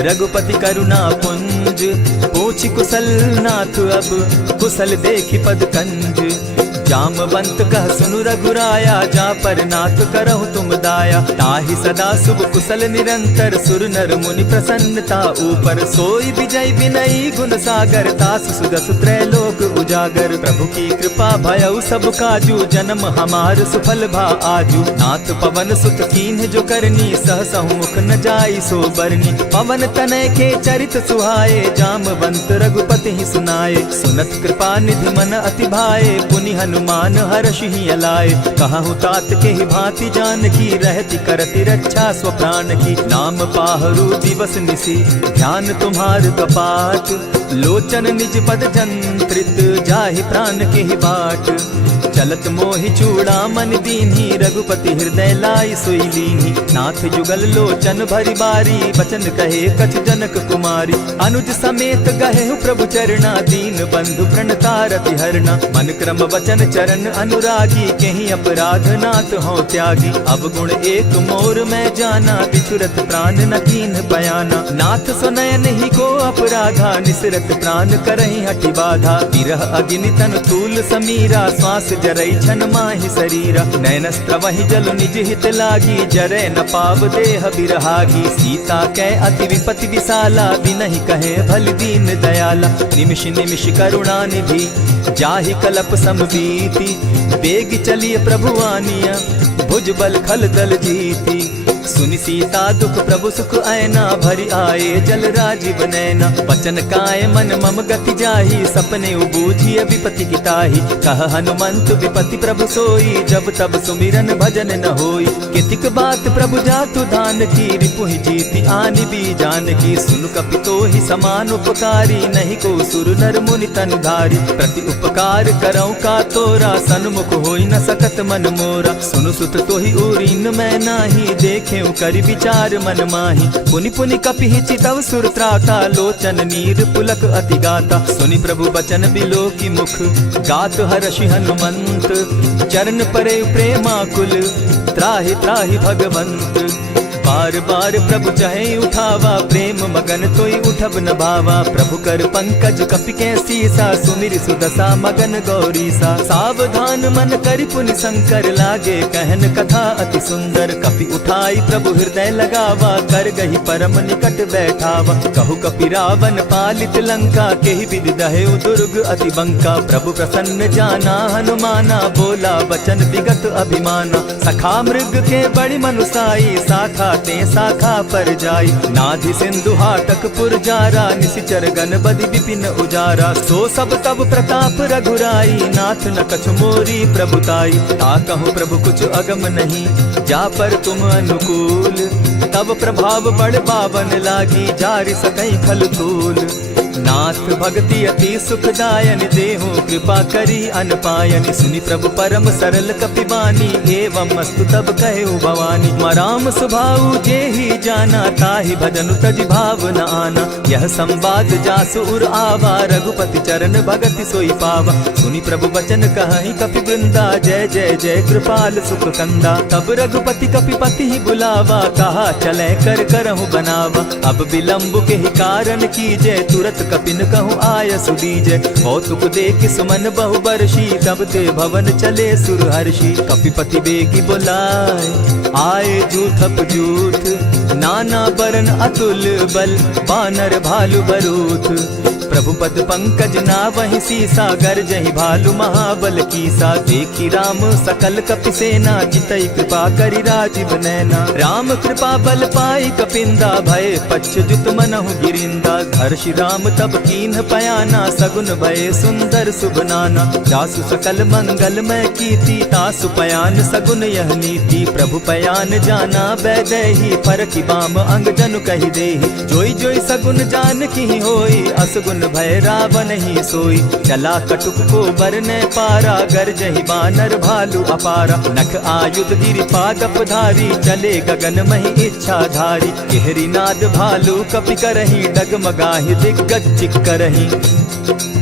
रघुपति करुणा पुंज। पूछि कुशल नाथ अब, कुशल देखि पद कंज। जामवंत कह सुनु रघुराया, जा पर नाथ करहु तुम दाया। ताहि सदा शुभ कुशल निरंतर, सुर नर मुनि प्रसन्नता ऊपर। सोई विजय विनयी गुण सागर, तास सुदस त्रैलोक उजागर। प्रभु की कृपा भयउ सब काजू, जन्म हमार सुफल भा आजू। नाथ पवन सुत कीन्ह जो करनी, सहसहु मुख न जाई सो बरनी। पवन तनय के चरित सुहाए, जामवंत रघुपति ही सुनाए। सुनत कृपा निधि मन अति भाए, पुनि हनुमान हर्ष ही अलाए। कहूँ तात के ही भांति जान की, रहती करती रक्षा स्व प्राण की। नाम पाहरु दिवस निसी, ध्यान तुम्हार कपाट। लोचन निज पद जंत्रित, जाहि प्राण के ही बाट। चलत मोहि चूड़ामन दीन्ही, रघुपति हृदय लाई सोई लीन्ही। नाथ जुगल लोचन भरी बारी, बचन कहे कछ जनक कुमारी। अनुज समेत गहे प्रभु चरणा, दीन बंधु प्रणतारति हरना। मन क्रम वचन चरण अनुरागी, कहीं अपराध नाथ हो त्यागी। अब गुण एक मोर में जाना, बिछुरत प्राण न कीन बयाना। नाथ सुनयन ही को अपराधा, निसरत प्राण करहि हठि बाधा। विरह अग्नि तन तूल समीरा, श्वास जरई छन माहि शरीरा। नयन स्त्रवहि जल निज हित लागी, जरै न पाव देह बिरहागी। सीता कै अति विपति विशाला, बिनहि कहे भल दीन दयाला। निमिष निमिष करुणा निधि, जाहि कलप समबीति। बेग चलिए प्रभु आनिया, भुज बल खल दल जीती। सुनि सीता दुख प्रभु सुख ऐना, भरि आए जल राजीव नैना। वचन काय मन मम गति जाहि, सपने बूझिय विपति किताहि। कह हनुमंत विपति प्रभु सोई, जब तब सुमिरन भजन न होई। कितिक बात प्रभु जातु धान की, रिपुहि जीति आनि भी जान की। सुन कपितो ही समान उपकारी, नहीं को सुर नर मुनि तन धारी। प्रति उपकार करौ का तोरा, सन्मुख होई न सकत मन मोरा। सुनु सुत तोहि उरीन मैं नाही, देखे करि विचार मन माही। पुनि पुनि कपिहि चितव सुर त्राता, लोचन नीर पुलक अति गाता। सुनि प्रभु बचन बिलो की मुख, गात हर्षि हनुमंत। चरण परे प्रेमाकुल, त्राहि त्राहि भगवंत। बार बार प्रभु चहे उठावा, प्रेम मगन तोई उठब न भावा। प्रभु कर पंकज कपि के सीसा, सुमिर सुदशा मगन गौरीसा। सावधान मन करि पुनि शंकर, लागे कहन कथा अति सुंदर। कपि उठाई प्रभु हृदय लगावा, कर गही परम निकट बैठावा। कहु कपि रावण पालित लंका, केहि विधि दहेउ दुर्ग अति बंका। प्रभु प्रसन्न जाना हनुमाना, बोला बचन विगत अभिमाना। सखा मृग के बड़ी मनुसाई, साखा ते शाखा पर जाई। नाधि सिंधु हाटक पुर जारा, निशिचर गण बदि विपिन उजारा। सो सब तब प्रताप रघुराई, नाथ न कछु मोरी प्रभुताई। ताकहु प्रभु कुछ अगम नहीं, जा पर तुम अनुकूल। तब प्रभाव बड़ पावन लागी, जारि सकई खल तूल। नाथ भक्ति अति सुखदायन, देहु कृपा करी अनपायन। सुनि प्रभु परम सरल कपिबानी, एवं मस्तु तब कहेउ भवानी। मराम सुभाऊ जेहि जाना, ताहि भजनु तज भाव न आना। यह संवाद जासु उर आवा, रघुपति चरण भगति सोई पावा। सुनि प्रभु बचन कहहि कपि वृंदा, जय जय जय कृपाल सुख कंदा। तब रघुपति कपिपति ही बुलावा, कहा चले कर करहु बनावा। अब विलंब के ही कारण कीजय, तुरत कपिन कहूँ आय सुदीजय। कौतुक देख सुमन बहु बरसी, तब ते भवन चले सुर हर्षि। कपिपति बेगी बुलाए, आए जूथप जूथ। नाना बरन अतुल बल, बानर भालु बरूथ। प्रभु पद पंकज नावहि सीसा, गर्जहि भालु महाबल कीसा। देखी राम सकल कपि सेना, जितई कृपा करि राजीव नैना। राम कृपा बल पाई कपिंदा, भय पच्युत मनहु गिरिंदा। हर्षि राम तब कीन्ह पयाना, सगुन भय सुंदर शुभ नाना। जासु सकल मंगलमय कीर्ति, तासु पयान सगुन यह नीति। प्रभु पयान जाना बैदेही, परखि बाम अंग जनु कहि देहि। जोई जोई सगुन जान की होई, असगुन भय रावण ही सोई। चला कटुक को बरने पारा, गर्जहि बानर भालु अपारा। नख आयुध गिरि पादप धारी, चले गगन महि इच्छा धारी। केहरी नाद भालु कपि करहि, डगमगाहि दिग्गज चिक्करहि।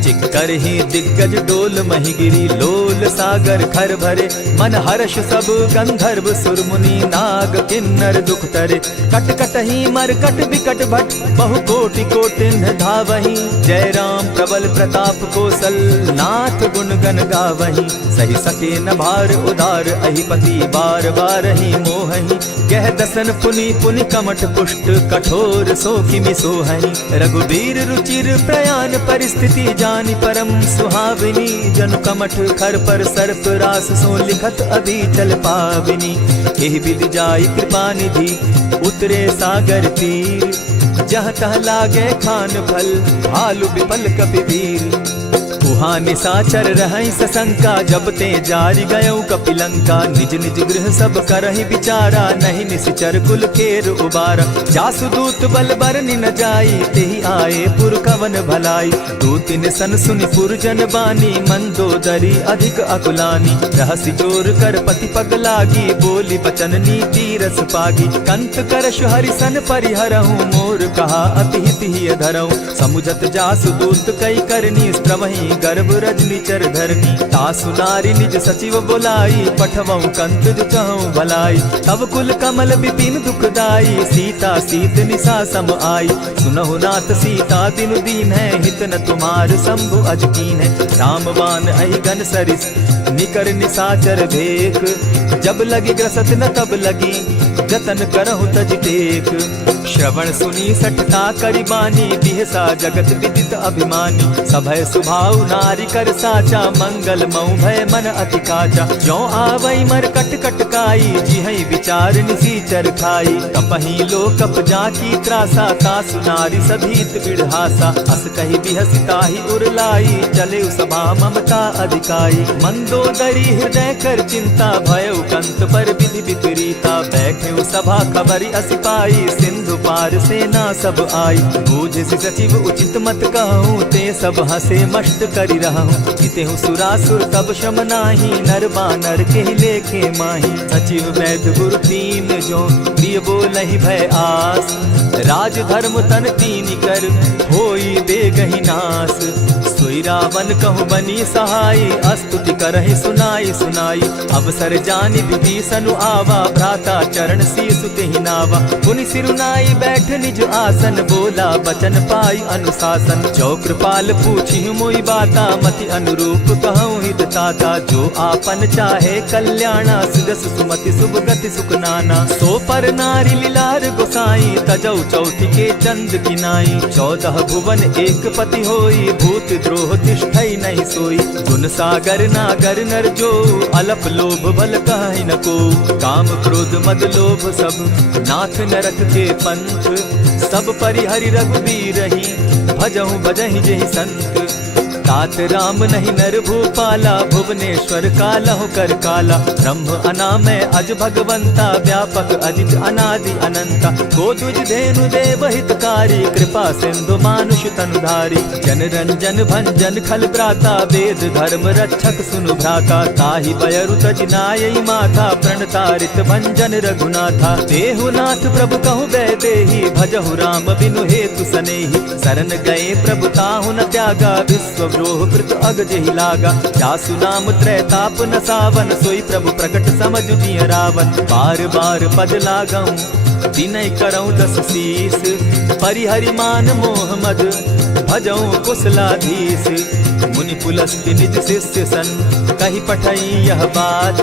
चिक्करहि दिग्गज डोल महि गिरी, लोल सागर खर भरे। मन हर्ष सब गंधर्व सुर मुनि, नाग किन्नर दुख तरे। कट कटहि मरकट विकट भट, बहु कोटि कोटिन्ह धावहि। जय राम प्रबल प्रताप कौशल, नाथ गुण गण गावहि। सही सके न भार उदार, अहिपति बार बार ही मोहहि। गह दसन पुनि पुनि कमठ पुष्ट, कठोर सो किमि सोहहि। रघुबीर रुचिर प्रयाण परिस्थिति, जानि परम सुहाविनी। जनु कमठ खर पर सर्प रास, सो लिखत अभी चल पाविनी। एहि विधि जाई कृपा निधि, उतरे सागर तीर। जहाँ तह लागे खान फल, भालु विपल कपि वीर। उहाँ निशाचर रहै सशंका, जब ते जारि गयौ कपिलंका। निज निज गृह सब करहि विचारा, नहीं निश्चर कुल केर उबारा। जासु दूत बल बरनि न जाई, तेहि आए पुर कवन भलाई। दूत निसन सुनि पुरजन बानी, मंदोदरी अधिक अकुलानी। रहसि जोर कर पति पग लागी, बोली बचन नीति रस पागी। कंत करश हरिसन परिहरहु, मोर कहा अति हित ही धरहु। समुझत जासु दूत कई करनी, स्त्रवहि गर्भ रजनी चर धरनी। तासु नारी निज सचिव बोलाई, पठवहु कंत जो चहु भलाई। तब कुल कमल विपिन दुखदाई, सीता सीत निशा सम आई। सुनहु नाथ सीता दिनु दीन है, हित न तुम्हार शंभु अज कीन है। रामबान अहिगन सरिस निकर निशाचर भेक, जब लगी ग्रसत न तब लगी, जतन करहु तज टेक। श्रवण सुनी सठता करि बानी, बिहसा जगत विदित अभिमानी। सभय सुभाव नारी कर साचा, मंगल मऊ भय मन अति काचा। जो आवई मर कट कट काई, जिहै विचार निसीचर खाई। कपहि लोकप जाकी त्रासा, तासु नारी सभीत बिढ़ासा। अस कहि बिहसिताहि उरलाई, चले सभा ममता अधिकाई। मंदोदरी हृदय कर चिंता, भयउ कंत पर विधि विपरीता। बैठे सभा खबरि असि पाई, सिंधु पार सेना सब आई। बूझ सचिव उचित मत कहूँ, ते सब हसे मष्ट करि रहूँ। जितेहु सुरासुर तब शम नाही, नर बानर के लेखे माही। सचिव वैद्य गुरु तीन जो, प्रिय बोलहि भय आस। राज धर्म तन तीन कर, होई बेगहि नास। सोई रावण कहु बनी सहाई, अस्तुति करहि सुनाई सुनाई। अवसर जानि विभीषण आवा, भ्राता चरण शीसु तेहि नावा। पुनि सिरुनाई बैठ निज आसन, बोला बचन पाई अनुशासन। जो कृपाल पूछि मोई बाता, मति अनुरूप कहूँ हित ताता। जो आपन चाहे कल्याणा, सिदस सुमति शुभ गति सुख नाना। सो पर नारी लीलार गोसाई, तजौ चौथी के चंद किनाई। 14 भुवन एक पति होई, भूत द्रोह तिष्ठै नहीं सोई। गुण सागर नागर नर जो, अलप लोभ बल कहि न को। काम क्रोध मद लोभ सब, नाथ नरक के पंथ। सब परिहरि रघुबीरहि, भजहु भजहि जेहि संत। तात राम नहीं नर भूपाला, भुवनेश्वर कालहु कर काला। ब्रह्म अनामय अज भगवंता, व्यापक अजित अनादि अनंता। को तुझ धेनु देव हितकारी, कृपा सिंधु मानुष तनुधारी। जन रंजन भंजन खल भ्राता, वेद धर्म रक्षक सुनु भ्राता। ताहि बयरु तज नायई माथा, प्रणतारित भंजन रघुनाथा। देहु नाथ प्रभु कहु बैदेहि, भजहु राम बिनु हेतु सनेहि। शरण गए प्रभु ताहु न त्यागा, विश्व द्रोह कृत अग जेहि लागा। जासु नाम त्रैताप न सावन, सोई प्रभु प्रकट समझ जिय रावण। बार बार पद लागऊं, विनय करऊं 10 शीस। परिहरि मान मोह मद, भजऊं कुशलाधीश। मुनि पुलस्त्य निज शिष्य सन, कहि पठई यह बात।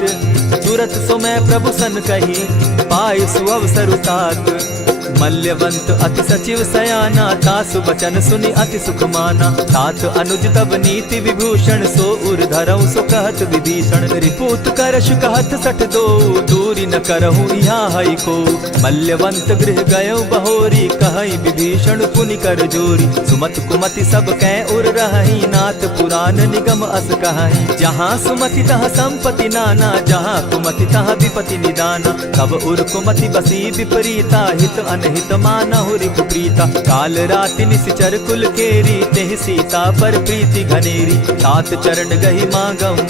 तुरत सो मैं प्रभु सन कही, पाय सुअवसर तात। मल्यवंत अति सचिव सयाना, तासु बचन सुनि अति सुख माना। तात अनुज तब नीति विभूषण, सो उर धरऊ सो कहत विभीषण। रिपुत करश कहत सठ दो, दूरी न करहु यहाँ हई को। मल्यवंत गृह गयो बहोरी, कहई विभीषण पुनि कर जोरी। सुमत कुमति सब कै उर रहई, नाथ पुराण निगम अस कहई। जहाँ सुमति तहाँ संपत्ति नाना, जहाँ कुमति तहाँ विपति निदाना। तब उर कुमति बसी विपरीता, हित अनहित मानहु रिपु प्रीता। काल राति निश्चर कुल केरी, तेहि सीता पर प्रीति घनेरी। तात चरण गहि मांगऊं,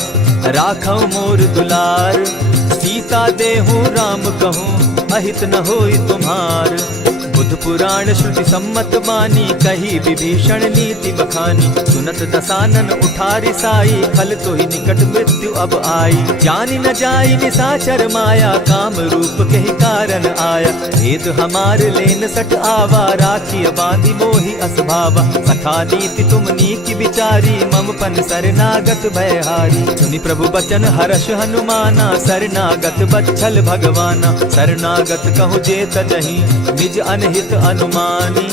राखऊं मोर दुलार। सीता देहु राम कहूँ, अहित न होई तुम्हार। बुध पुराण श्रुति सम्मत बानी, कही विभीषण नीति बखानी। सुनत दसानन उठारी साई, खल तो ही निकट मृत्यु अब आई। जानी न जाई निशाचर माया, काम रूप के ही कारण आया। भेद हमार लेन सट आवा, राखी बांधी मोहि असभावा। सखा नीति तुम नीति विचारी, मम पन शरणागत भयहारी। सुनि प्रभु बचन हर्ष हनुमाना, शरणागत बच्छल भगवाना। शरणागत कहु जे तजहि, निज अनहित अनुमानी।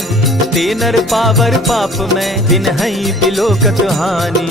ते नर पावर पाप में, दिन हई बिलोकत हानि।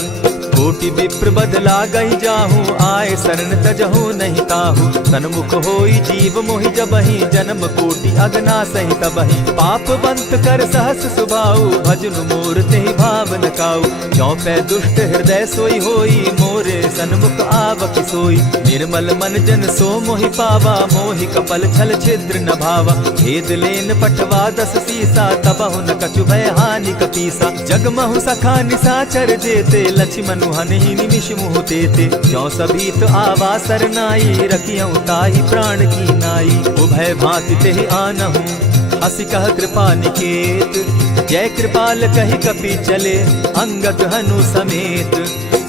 कोटि विप्र बदला गई जाहू, आए शरण तजहू नहीं ताहू। सन्मुख होई जीव मोहि जबहि, जन्म कोटि अगना सही तबहि। पाप बंत कर सहस सुभाऊ, भजनु मोर तेहि भाव न काऊ। चौपै दुष्ट हृदय सोई होई, मोरे सन्मुख आवक सोई। निर्मल मन जन सो मोहि पावा, मोहि कपल छल छिद्र न भावा। भेद लेन पठवा दस सीसा, तबहु न कछु भय हानि कपीसा। जगमहु सखा निसाचर जेते, लक्ष्मण हनहि निमिष मुह तेते। जो सभीत आवा सरनाई, रखियऊ ताहि प्राण की नाई। उभय भांति तेहि आनहु, हसी कह कृपा निकेत। जय कृपाल कहि कपि चले, अंगद हनु समेत।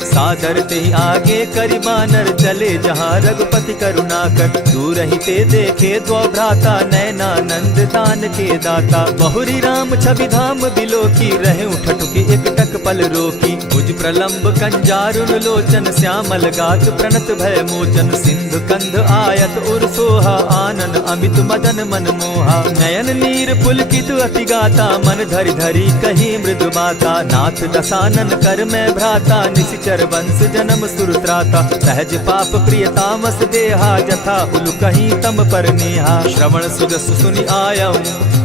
सादर ते आगे करि बानर, चले जहाँ रघुपति करुणा कर। दूर ही ते देखे द्वौ भ्राता, नैनानंद दान के दाता। बहुरी राम छवि धाम बिलोकी, रहे उठटुकी एक टक पल रोकी। भुज प्रलंब कंजारुन लोचन, श्यामल गात प्रणत भय मोचन। सिंधु कंध आयत उर सोहा, आनन अमित मदन मन मोहा। नयन नीर पुलकित अति गाता, मन धरि धरि कही मृदु बाता। नाथ दसानन कर मैं भ्राता, निशिचर वंश जन्म सुरत्राता। सहज पाप प्रियतामस देहा, जथा उलु कहीं तम पर नेहा। श्रवण सुजस सुनि आयऊ,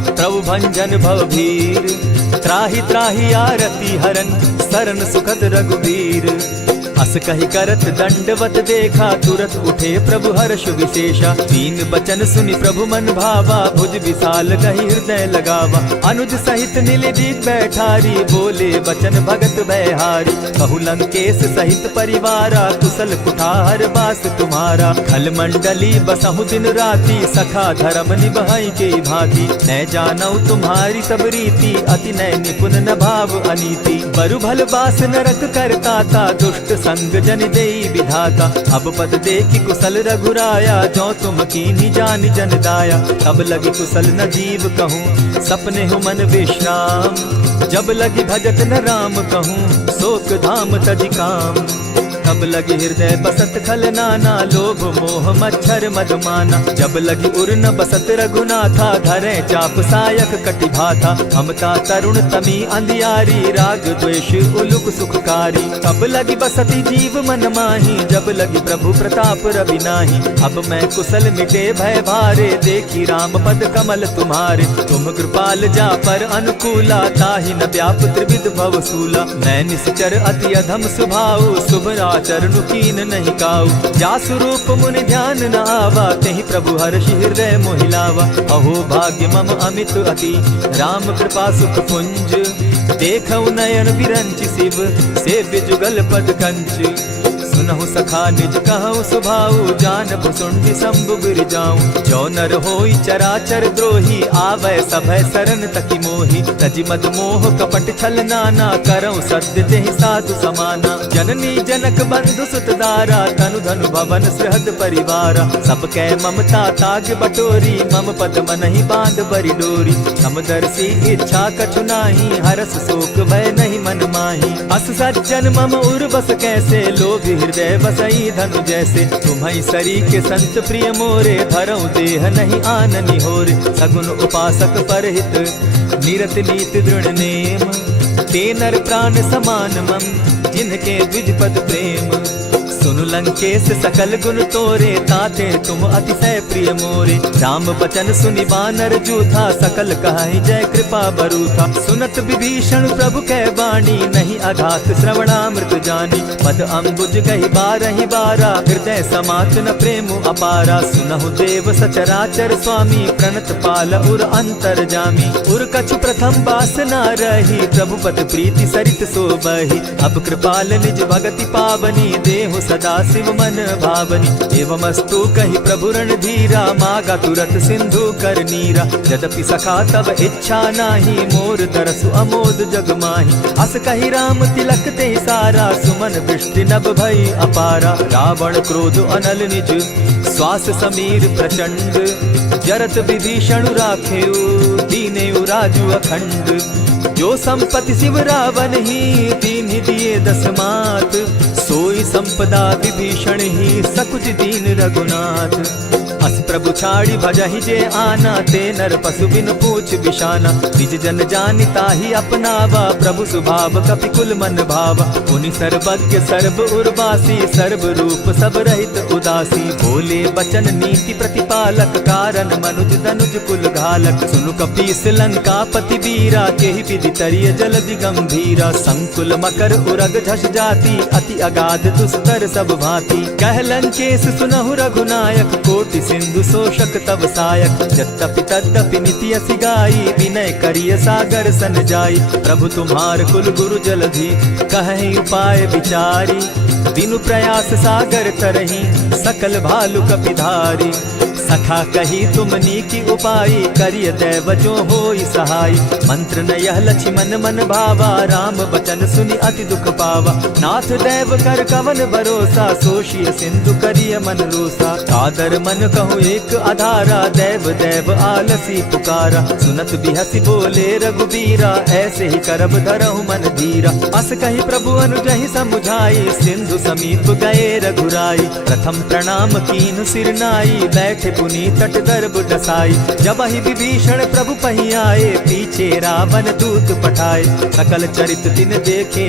प्रभु भंजन भव भीर। त्राहि त्राहि आरती हरन, सरन सुखद रघुवीर। अस कहि करत दंडवत देखा, तुरत उठे प्रभु हर्ष विशेषा। दीन बचन सुनि प्रभु मन भावा, भुज विशाल कहि हृदय लगावा। अनुज सहित नीलदीप बैठारी, बोले बचन भगत भयहारी। कहु लंकेश सहित परिवारा, कुशल कुठार बास तुम्हारा। खल मंडली बसहु दिन राति, सखा धर्म निभाई के भांति। न जानऊ तुम्हारी सब रीति, अति नय निपुण न भाव अनीति। बरु भल बास नरक करता था, दुष्ट संग जन देई विधाता। अब पद देखि कुशल रघुराया, जो तुम कीन्ही जानि जन दाया। तब लगी कुशल न जीव कहूँ, सपने हो मन विश्राम। जब लगी भजत न राम कहूँ, शोक धाम तजि काम। तब लगी हृदय बसत खल नाना, लोभ मोह मच्छर मधुमाना। जब लगी उर न बसत रघुनाथा, धरे चाप सायक कटि भाथा। ममता तरुण तमी अंधियारी, राग द्वेष उलुक सुखकारी। तब लगी बसती जीव मन माही, जब लगी प्रभु प्रताप रवि नाही। अब मैं कुशल मिटे भय भारे, देखी राम पद कमल तुम्हारे। तुम कृपाल जा पर अनुकूला, ताहि न व्याप त्रिविध भव सूला। मैं निश्चर अति अधम स्वभाव, शुभ चरणु कीन नहीं काऊ। जासु रूप मुनि ध्यान न आवा, तेहि प्रभु हर्षि हृदय मोहिलावा। अहो भाग्य मम अमित अति, राम कृपा सुख पुंज। देखऊ नयन विरंचि शिव, सेव्य जुगल पद कंच। सुनहु सखा निज कहु सुभाऊ, जान भुसुंडि शंभु गिर जाऊं। जो नर होई चराचर द्रोही, आवै सभय सरन तकी मोही। तजि मद मोह कपट छल नाना, करऊं सत्य तेहि साधु समाना। जननी जनक बंधु सुत दारा, तनु धनु भवन सृहद परिवारा। सब कै ममता ताग बटोरी, मम पद मनहि बांध बरि डोरी। समदर्शी इच्छा कछु नाही, हरस शोक भय नहीं मन माही। अस सज्जन मम उर बस कैसे, लोभी हृदय बसई धनु जैसे। तुम्हि सरी के संत प्रिय मोरे, धरऊं देह नहीं आननि होरे। सगुन उपासक परहित, निरत नीत दृढ़ नेम। ते नर प्राण समान मम, जिनके द्विज पद प्रेम। सुनु लंकेश सकल गुण तोरे, ताते तुम अतिशय प्रिय मोरे। राम बचन सुनि बानर जूथा, सकल कहाहि जय कृपा बरूथा। सुनत विभीषण प्रभु कै बाणी, नहीं अघात श्रवणामृत जानी। पद अम्बुज कहि बारहि बारा, हृदय समात न प्रेम अपारा। सुनहु देव सचराचर स्वामी, प्रणत पाल उर अंतर जामी। उर कछु प्रथम बास न रही, प्रभु पद प्रीति सरित सोबहि। अब कृपाल निज भगति पावनी, देहु सदा शिव मन भावनी। एवमस्तु कहि प्रभु रणधीरा, मागा तुरत सिंधु कर नीरा। यद्यपि सखा तब इच्छा नाही, मोर तरसु अमोद जग माही। अस कहि राम तिलक तेहि सारा, सुमन वृष्टि नभ भई अपारा। रावण क्रोध अनल निज, श्वास समीर प्रचंड। जरत विभीषण राखेउ, दीनेउ राजु अखंड। जो संपत्ति शिव रावण ही, दीन्हि दिए दस मात। सोई संपदा विभीषण ही, सकुच दीन रघुनाथ। अस प्रभु छाड़ी भजहि जे आना, ते नर पशु बिन पूछ बिशाना। निज जन जानिता ही अपनावा, प्रभु स्वभाव कपि कुल मन भावा। मुनि सर्वज्ञ सर्व उर्वासी, सर्व रूप सब रहित उदासी। बोले बचन नीति प्रतिपालक, कारण मनुज धनुज कुल घालक। सुनु कपीस लंकापति वीरा, केहि विधि तरिय जलधि गंभीरा। संकुल मकर उरग झष जाति, अति अगाध दुस्तर सब भांति। कह लंकेश सुनहु रघुनायक, कोटि सिंधु शोषक तब सायक। यद्यपि तद्यपि निति असि गाई, विनय करिय सागर सन जाई। प्रभु तुम्हार कुल गुरु जलधि, कहि उपाय विचारी। बिनु प्रयास सागर तरही, सकल भालु कपिधारी। सखा कही तुमनी की उपाई, करिय दैव जो होई सहाय। मंत्र न यह लक्ष्मण मन भावा, राम बचन सुनि अति दुख पावा। नाथ दैव कर कवन भरोसा, सोषिय सिंधु करिय मन रोसा। कादर मन कहूँ एक आधारा, दैव दैव आलसी पुकारा। सुनत बिहसी बोले रघुबीरा, ऐसे ही करब धरहु मन धीरा। अस कही प्रभु अनुजहि समुझाई, सिंधु समीप गए रघुराई। प्रथम प्रणाम कीन सिर नाई, बैठे पुनि तट दर्भ डसाई। जब ही विभीषण प्रभु पही आए, पीछे रावण दूत पठाए। सकल चरित दिन देखे,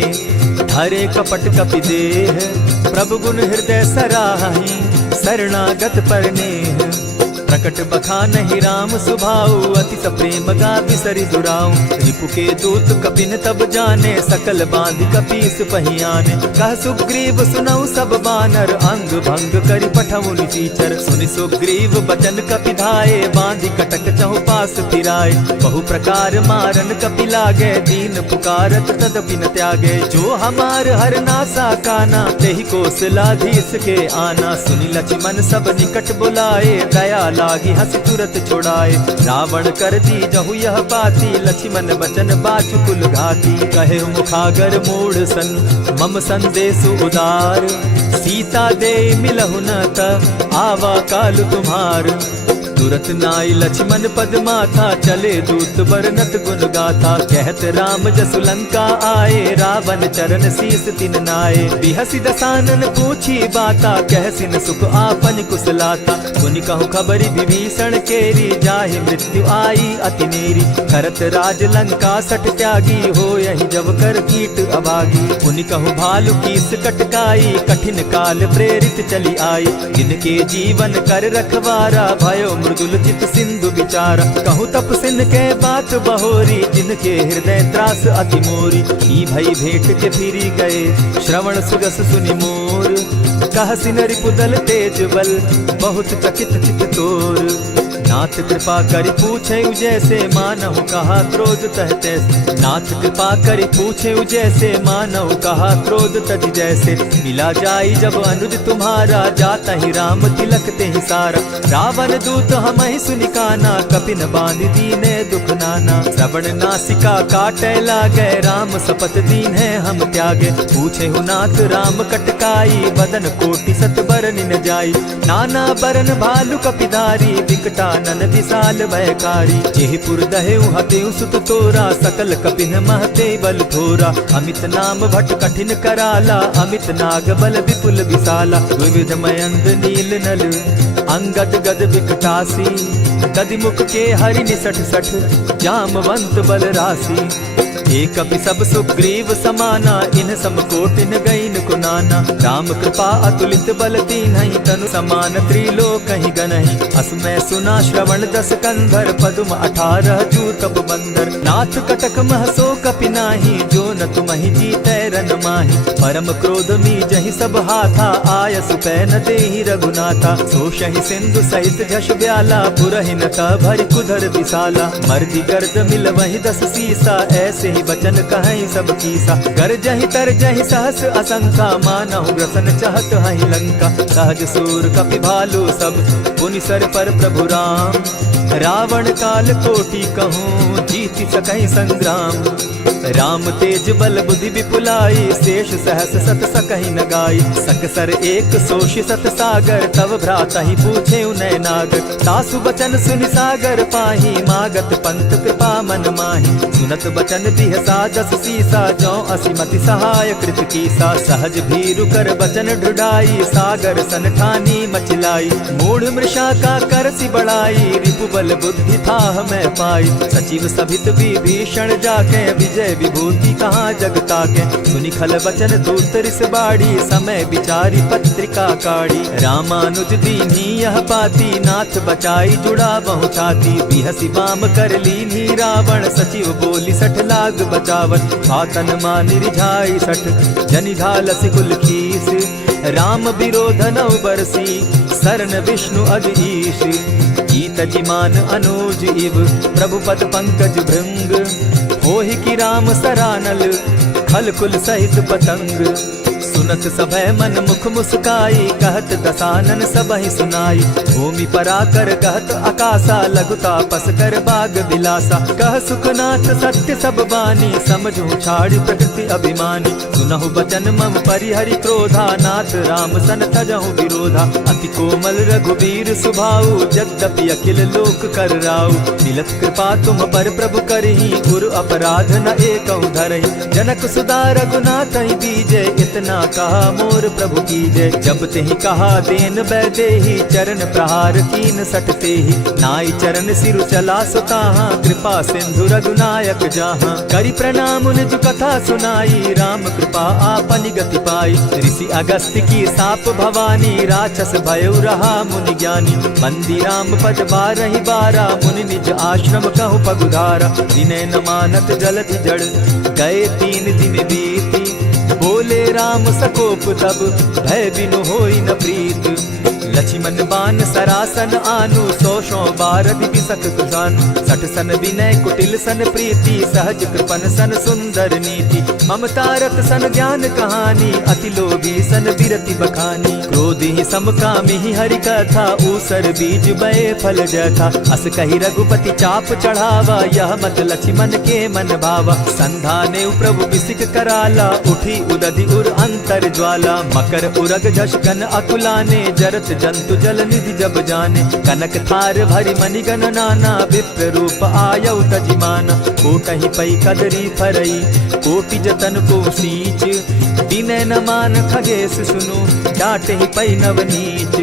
धरे कपट कपि देह। प्रभु गुण हृदय सराहि, शरणागत परनेह। प्रकट बखानहि राम सुभाऊ, अति सप्रेम गा बिसरि दुराऊ। रिपु के दूत कपिन तब जाने, सकल बांधि कपीस पहियाने। कह सुग्रीव सुनऊ सब बानर, अंग भंग करि पठऊ निसीचर। सुनि सुग्रीव बचन कपि धाये, बांधि कटक चहु पास फिराए। बहु प्रकार मारन कपि लागे, दीन पुकारत तदपि न त्यागे। जो हमार हर नासा काना, तेहि कौशलाधीश के आना। सुनि लक्ष्मण सब निकट बुलाए, दया लागी हंसी तुरत छुड़ाए। रावण कर दी जहु यह बाती, लक्ष्मण बचन बाचु कुल घाती। कहे मुखागर मूढ़ सन, मम संदेश उदार। सीता दे मिलहु न त, आवा काल तुम्हार। तुरत नाई लक्ष्मण पद माथा, चले दूत बरनत गुण गाथा। कहत राम जसु लंका आए, रावण चरण शीस तिन नाये। बिहसी दसानन पूछी बाता, कहसिन सुख आपन कुशलाता। सुनि कहु खबरी विभीषण केरी, जाहि मृत्यु आई अति नेरी। करत राज लंका सठ त्यागी, हो यही जब कर कीट अभागी। पुनि कहु भालु कीस कटकाई, कठिन काल प्रेरित चली आई। जिनके जीवन कर रखवारा, भयो मृदुल चित सिंधु विचारा। कहूँ तप सिन के बात बहोरी, जिनके हृदय त्रास अति मोरी। ई भई भेंट के फिरी गए, श्रवण सुगस सुनि मोर। कहसिन रिपुदल तेज बल, बहुत चकित चित तोर। नाथ कृपा करि पूछे जैसे, मानहु कहा क्रोध तह तैसे। नाथ कृपा करि पूछे जैसे, मानहु कहा क्रोध तज जैसे। मिला जाई जब अनुज तुम्हारा, जाता ही राम तिलक ते ही सारा। रावण दूत हम ही सुनि काना, कपिन बांध दीने दुख नाना। श्रवण नासिका काटे लागे, राम सपत दीन है हम त्यागे। पूछे हु नाथ राम कटकाई, बदन कोटि सत बरन न जाई। नाना बरन भालु कपिधारी, विकटा नन विशाल भयकारी। जेहि पुर दहेउ हतेउ सुत तोरा, सकल कपिन महते बल थोरा। अमित नाम भट कठिन कराला, अमित नाग बल विपुल विशाला। विविध मयंद नील नल, अंगद गद विकटासी। गदि मुख के हरि निसठ सठ, जामवंत बल राशि। एक कपि सब सुग्रीव समाना, इन सम कोटिन गईन कुनाना। राम कृपा अतुलित बल दीन्हि, तनु समान त्रिलोक ही गनहि। अस मैं सुना श्रवण दस कंधर, पदुम 18 जूतब बंदर। नाथ कटक महसो कपि नाही, जो न तुमहि जीतै रन माहि। परम क्रोध मी जहि सब हाथा, आयस पै न देहि रघुनाथा। सोषहि सिंधु सहित झष ब्याला, पुरहि न भरि कुधर विशाला। मर्दि गर्द मिल वहि 10 सीसा, ऐसे ही बचन कहीं सब कीसा। कर जहि तर जहि सहस असंखा, मानहु ग्रसन चाहत हहि लंका। सहज सूर कपि भालु सब, पुनि सर पर प्रभु राम। रावण काल कोटि कहूँ, जीति सकहि संग्राम। राम तेज बल बुद्धि विपुलाई, शेष सहस सत सकहि न गाई। सकसर एक सोषि सत सागर, तव भ्राता ही पूछे उनय नागर। तासु बचन सुनि सागर पाही, मागत पंत कृपा मन माही। सुनत बचन दी सिहसा 10 सीसा जौ असीमति सहाय कृत कीसा। सहज भीरु कर बचन ढुढ़ाई सागर सन ठानी मचिलाई। मूढ़ मृषा का कर सी बढ़ाई रिपु बल बुद्धि था मैं पाई। सचिव सभित विभीषण जाके विजय विभूति कहाँ जगता के। सुनि खल बचन दूत रिस बाड़ी समय विचारी पत्रिका काढ़ी। रामानुज दीनी यह पाती नाथ बचाई जुड़ा बहु छाती। बिहसी बाम कर लीनी रावण सचिव बोली 60 लाग बचावन। आतन मानि रिझाई 60 जनि झालसि कुल खीस। राम विरोध नौ बरसी शरण विष्णु अग ईश। गीत जिमान अनुज इव प्रभु पद पंकज भृंग। होहि की राम सरानल खल कुल सहित पतंग। सुनत सभय मन मुख मुस्काई कहत दसानन सबहि सुनाई। भूमि पराकर कहत आकाशा लघु तापस कर बाग बिलासा। कह सुखनाथ सत्य सब बानी समझू छाड़ी प्रकृति अभिमानी। सुनहु बचन मम परिहरि क्रोधा नाथ राम सन तजहु विरोधा। अति कोमल रघुबीर सुभाऊ जगदपि अखिल लोक कर राऊ। मिलत कृपा तुम पर प्रभु करही गुरु अपराध न एकहु धरहि। जनक सुदा रघुनाथ ही दीजे इतना कहा मोर प्रभु कीजे। जब तेहि कहा देन बैदेही चरण प्रहार कीन 60 तेहि। नाई चरण सिरु चला सुताहा कृपा सिंधु रघुनायक जाहा। करि प्रणाम निज कथा सुनाई राम कृपा आपनि गति पाई। ऋषि अगस्त्य की साप भवानी राक्षस भयउ रहा मुनि ज्ञानी। बंदी राम पद बारहि बारा मुनि निज आश्रम कहु पगुधारा। विनय न मानत जलधि जड़ गए 3 दिन बीती। बोले राम सकोप तब भय बिनु होई न प्रीत। लक्ष्मण बान सरासन आनु 100 बारधि बिसक सुजान। 60 सन विनय कुटिल सन प्रीति सहज कृपन सन सुंदर नीति। ममता रत सन ज्ञान कहानी अति लोभी सन बिरति बखानी। क्रोधि समकामी हरि कथा ऊसर बीज बये फल जथा। अस कही रघुपति चाप चढ़ावा यह मत लक्ष्मण के मन भावा। संधाने प्रभु बिसिक कराला उठी उदधि उर अंतर ज्वाला। मकर उरग झशकन अकुलाने जरत जंतु जल निधि जब जाने। कनक थार भरि मणिगण नाना विप्र रूप आयौ तजिमाना। कोटहि पै कदरी फरई कोटि जतन को सींच। विनय न मान खगेश सुनु डांटे ही पै नव नीच।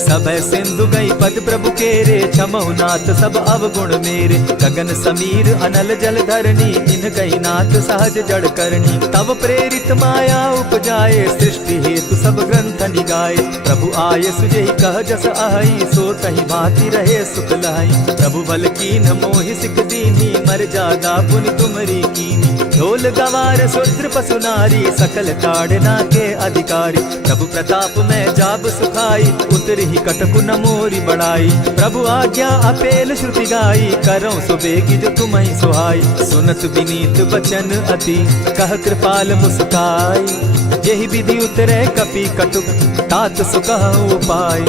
सब सिंधु गई पद प्रभु केरे क्षमहु नाथ सब अवगुण मेरे। गगन समीर अनल जल धरणी इन गई नाथ सहज जड़ करनी। तब प्रेरित माया उपजाए सृष्टि हेतु सब ग्रंथ निगाए। प्रभु आय सुजहि कह जस अहई सो तहि भांति रहे सुख लहई। प्रभु बल कीन मोहि सिख दीनी मर जादा पुनि तुमरी कीनी। ढोल गवार शूद्र पशु नारी सकल ताड़ना के अधिकारी। प्रभु प्रताप में जाब सुखाई उतरि ही कटकु न मोरी बढ़ाई। प्रभु आज्ञा अपेल श्रुति गाई करौ सुबेगी जो तुम्हि सुहाई। सुनत विनीत बचन अति कह कृपाल मुस्काई। जेहि विधि उतरे कपि कटुक तात सुकहु उपाय।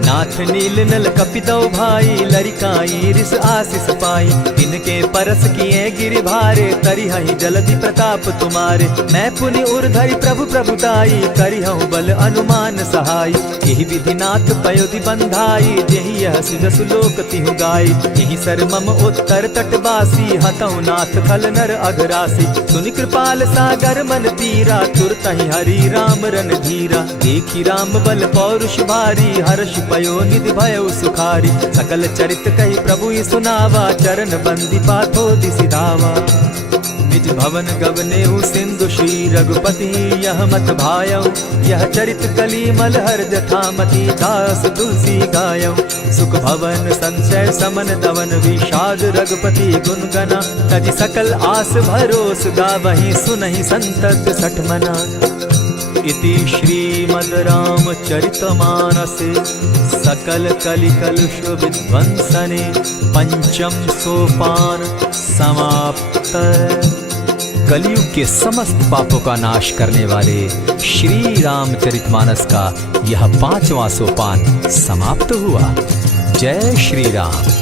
नाथ नील नल कपितौ भाई लरिकाई रिस आशीष पाई। तिनके परस किए गिरि भारे तरिहहि जलधि प्रताप तुम्हारे। मैं पुनि उर्धरि प्रभु प्रभुताई करिहु बल अनुमान सहाय। यही विधि नाथ पयोधि बंधाई जेहि यह सुजसु लोक तिहु गाई। यही सर मम उत्तर तटवासी हतहु नाथ खल नर अघरासी। सुनि कृपाल सागर मन पीरा तुरतहि हरि राम रन धीरा। देखी राम बल पौरुष भारी हर्ष पयो निधि भयउ सुखारी। सकल चरित कही प्रभु ही सुनावा चरण बंदी पाथो दिसि धावा। निज भवन गवनेहु सिंधु श्री रघुपति यह मत भायौ। यह चरित कली मलहर जथामति दास तुलसी गायौ। सुख भवन संशय समन दवन विषाद रघुपति गुण गना। तजि सकल आस भरोस गावहि सुनहि संतत 60 मना। इति श्रीमद् रामचरितमानसे सकल कलिकलुष विध्वंसने पंचम सोपान समाप्त। कलयुग के समस्त पापों का नाश करने वाले श्री रामचरितमानस का यह 5वां सोपान समाप्त हुआ। जय श्री राम।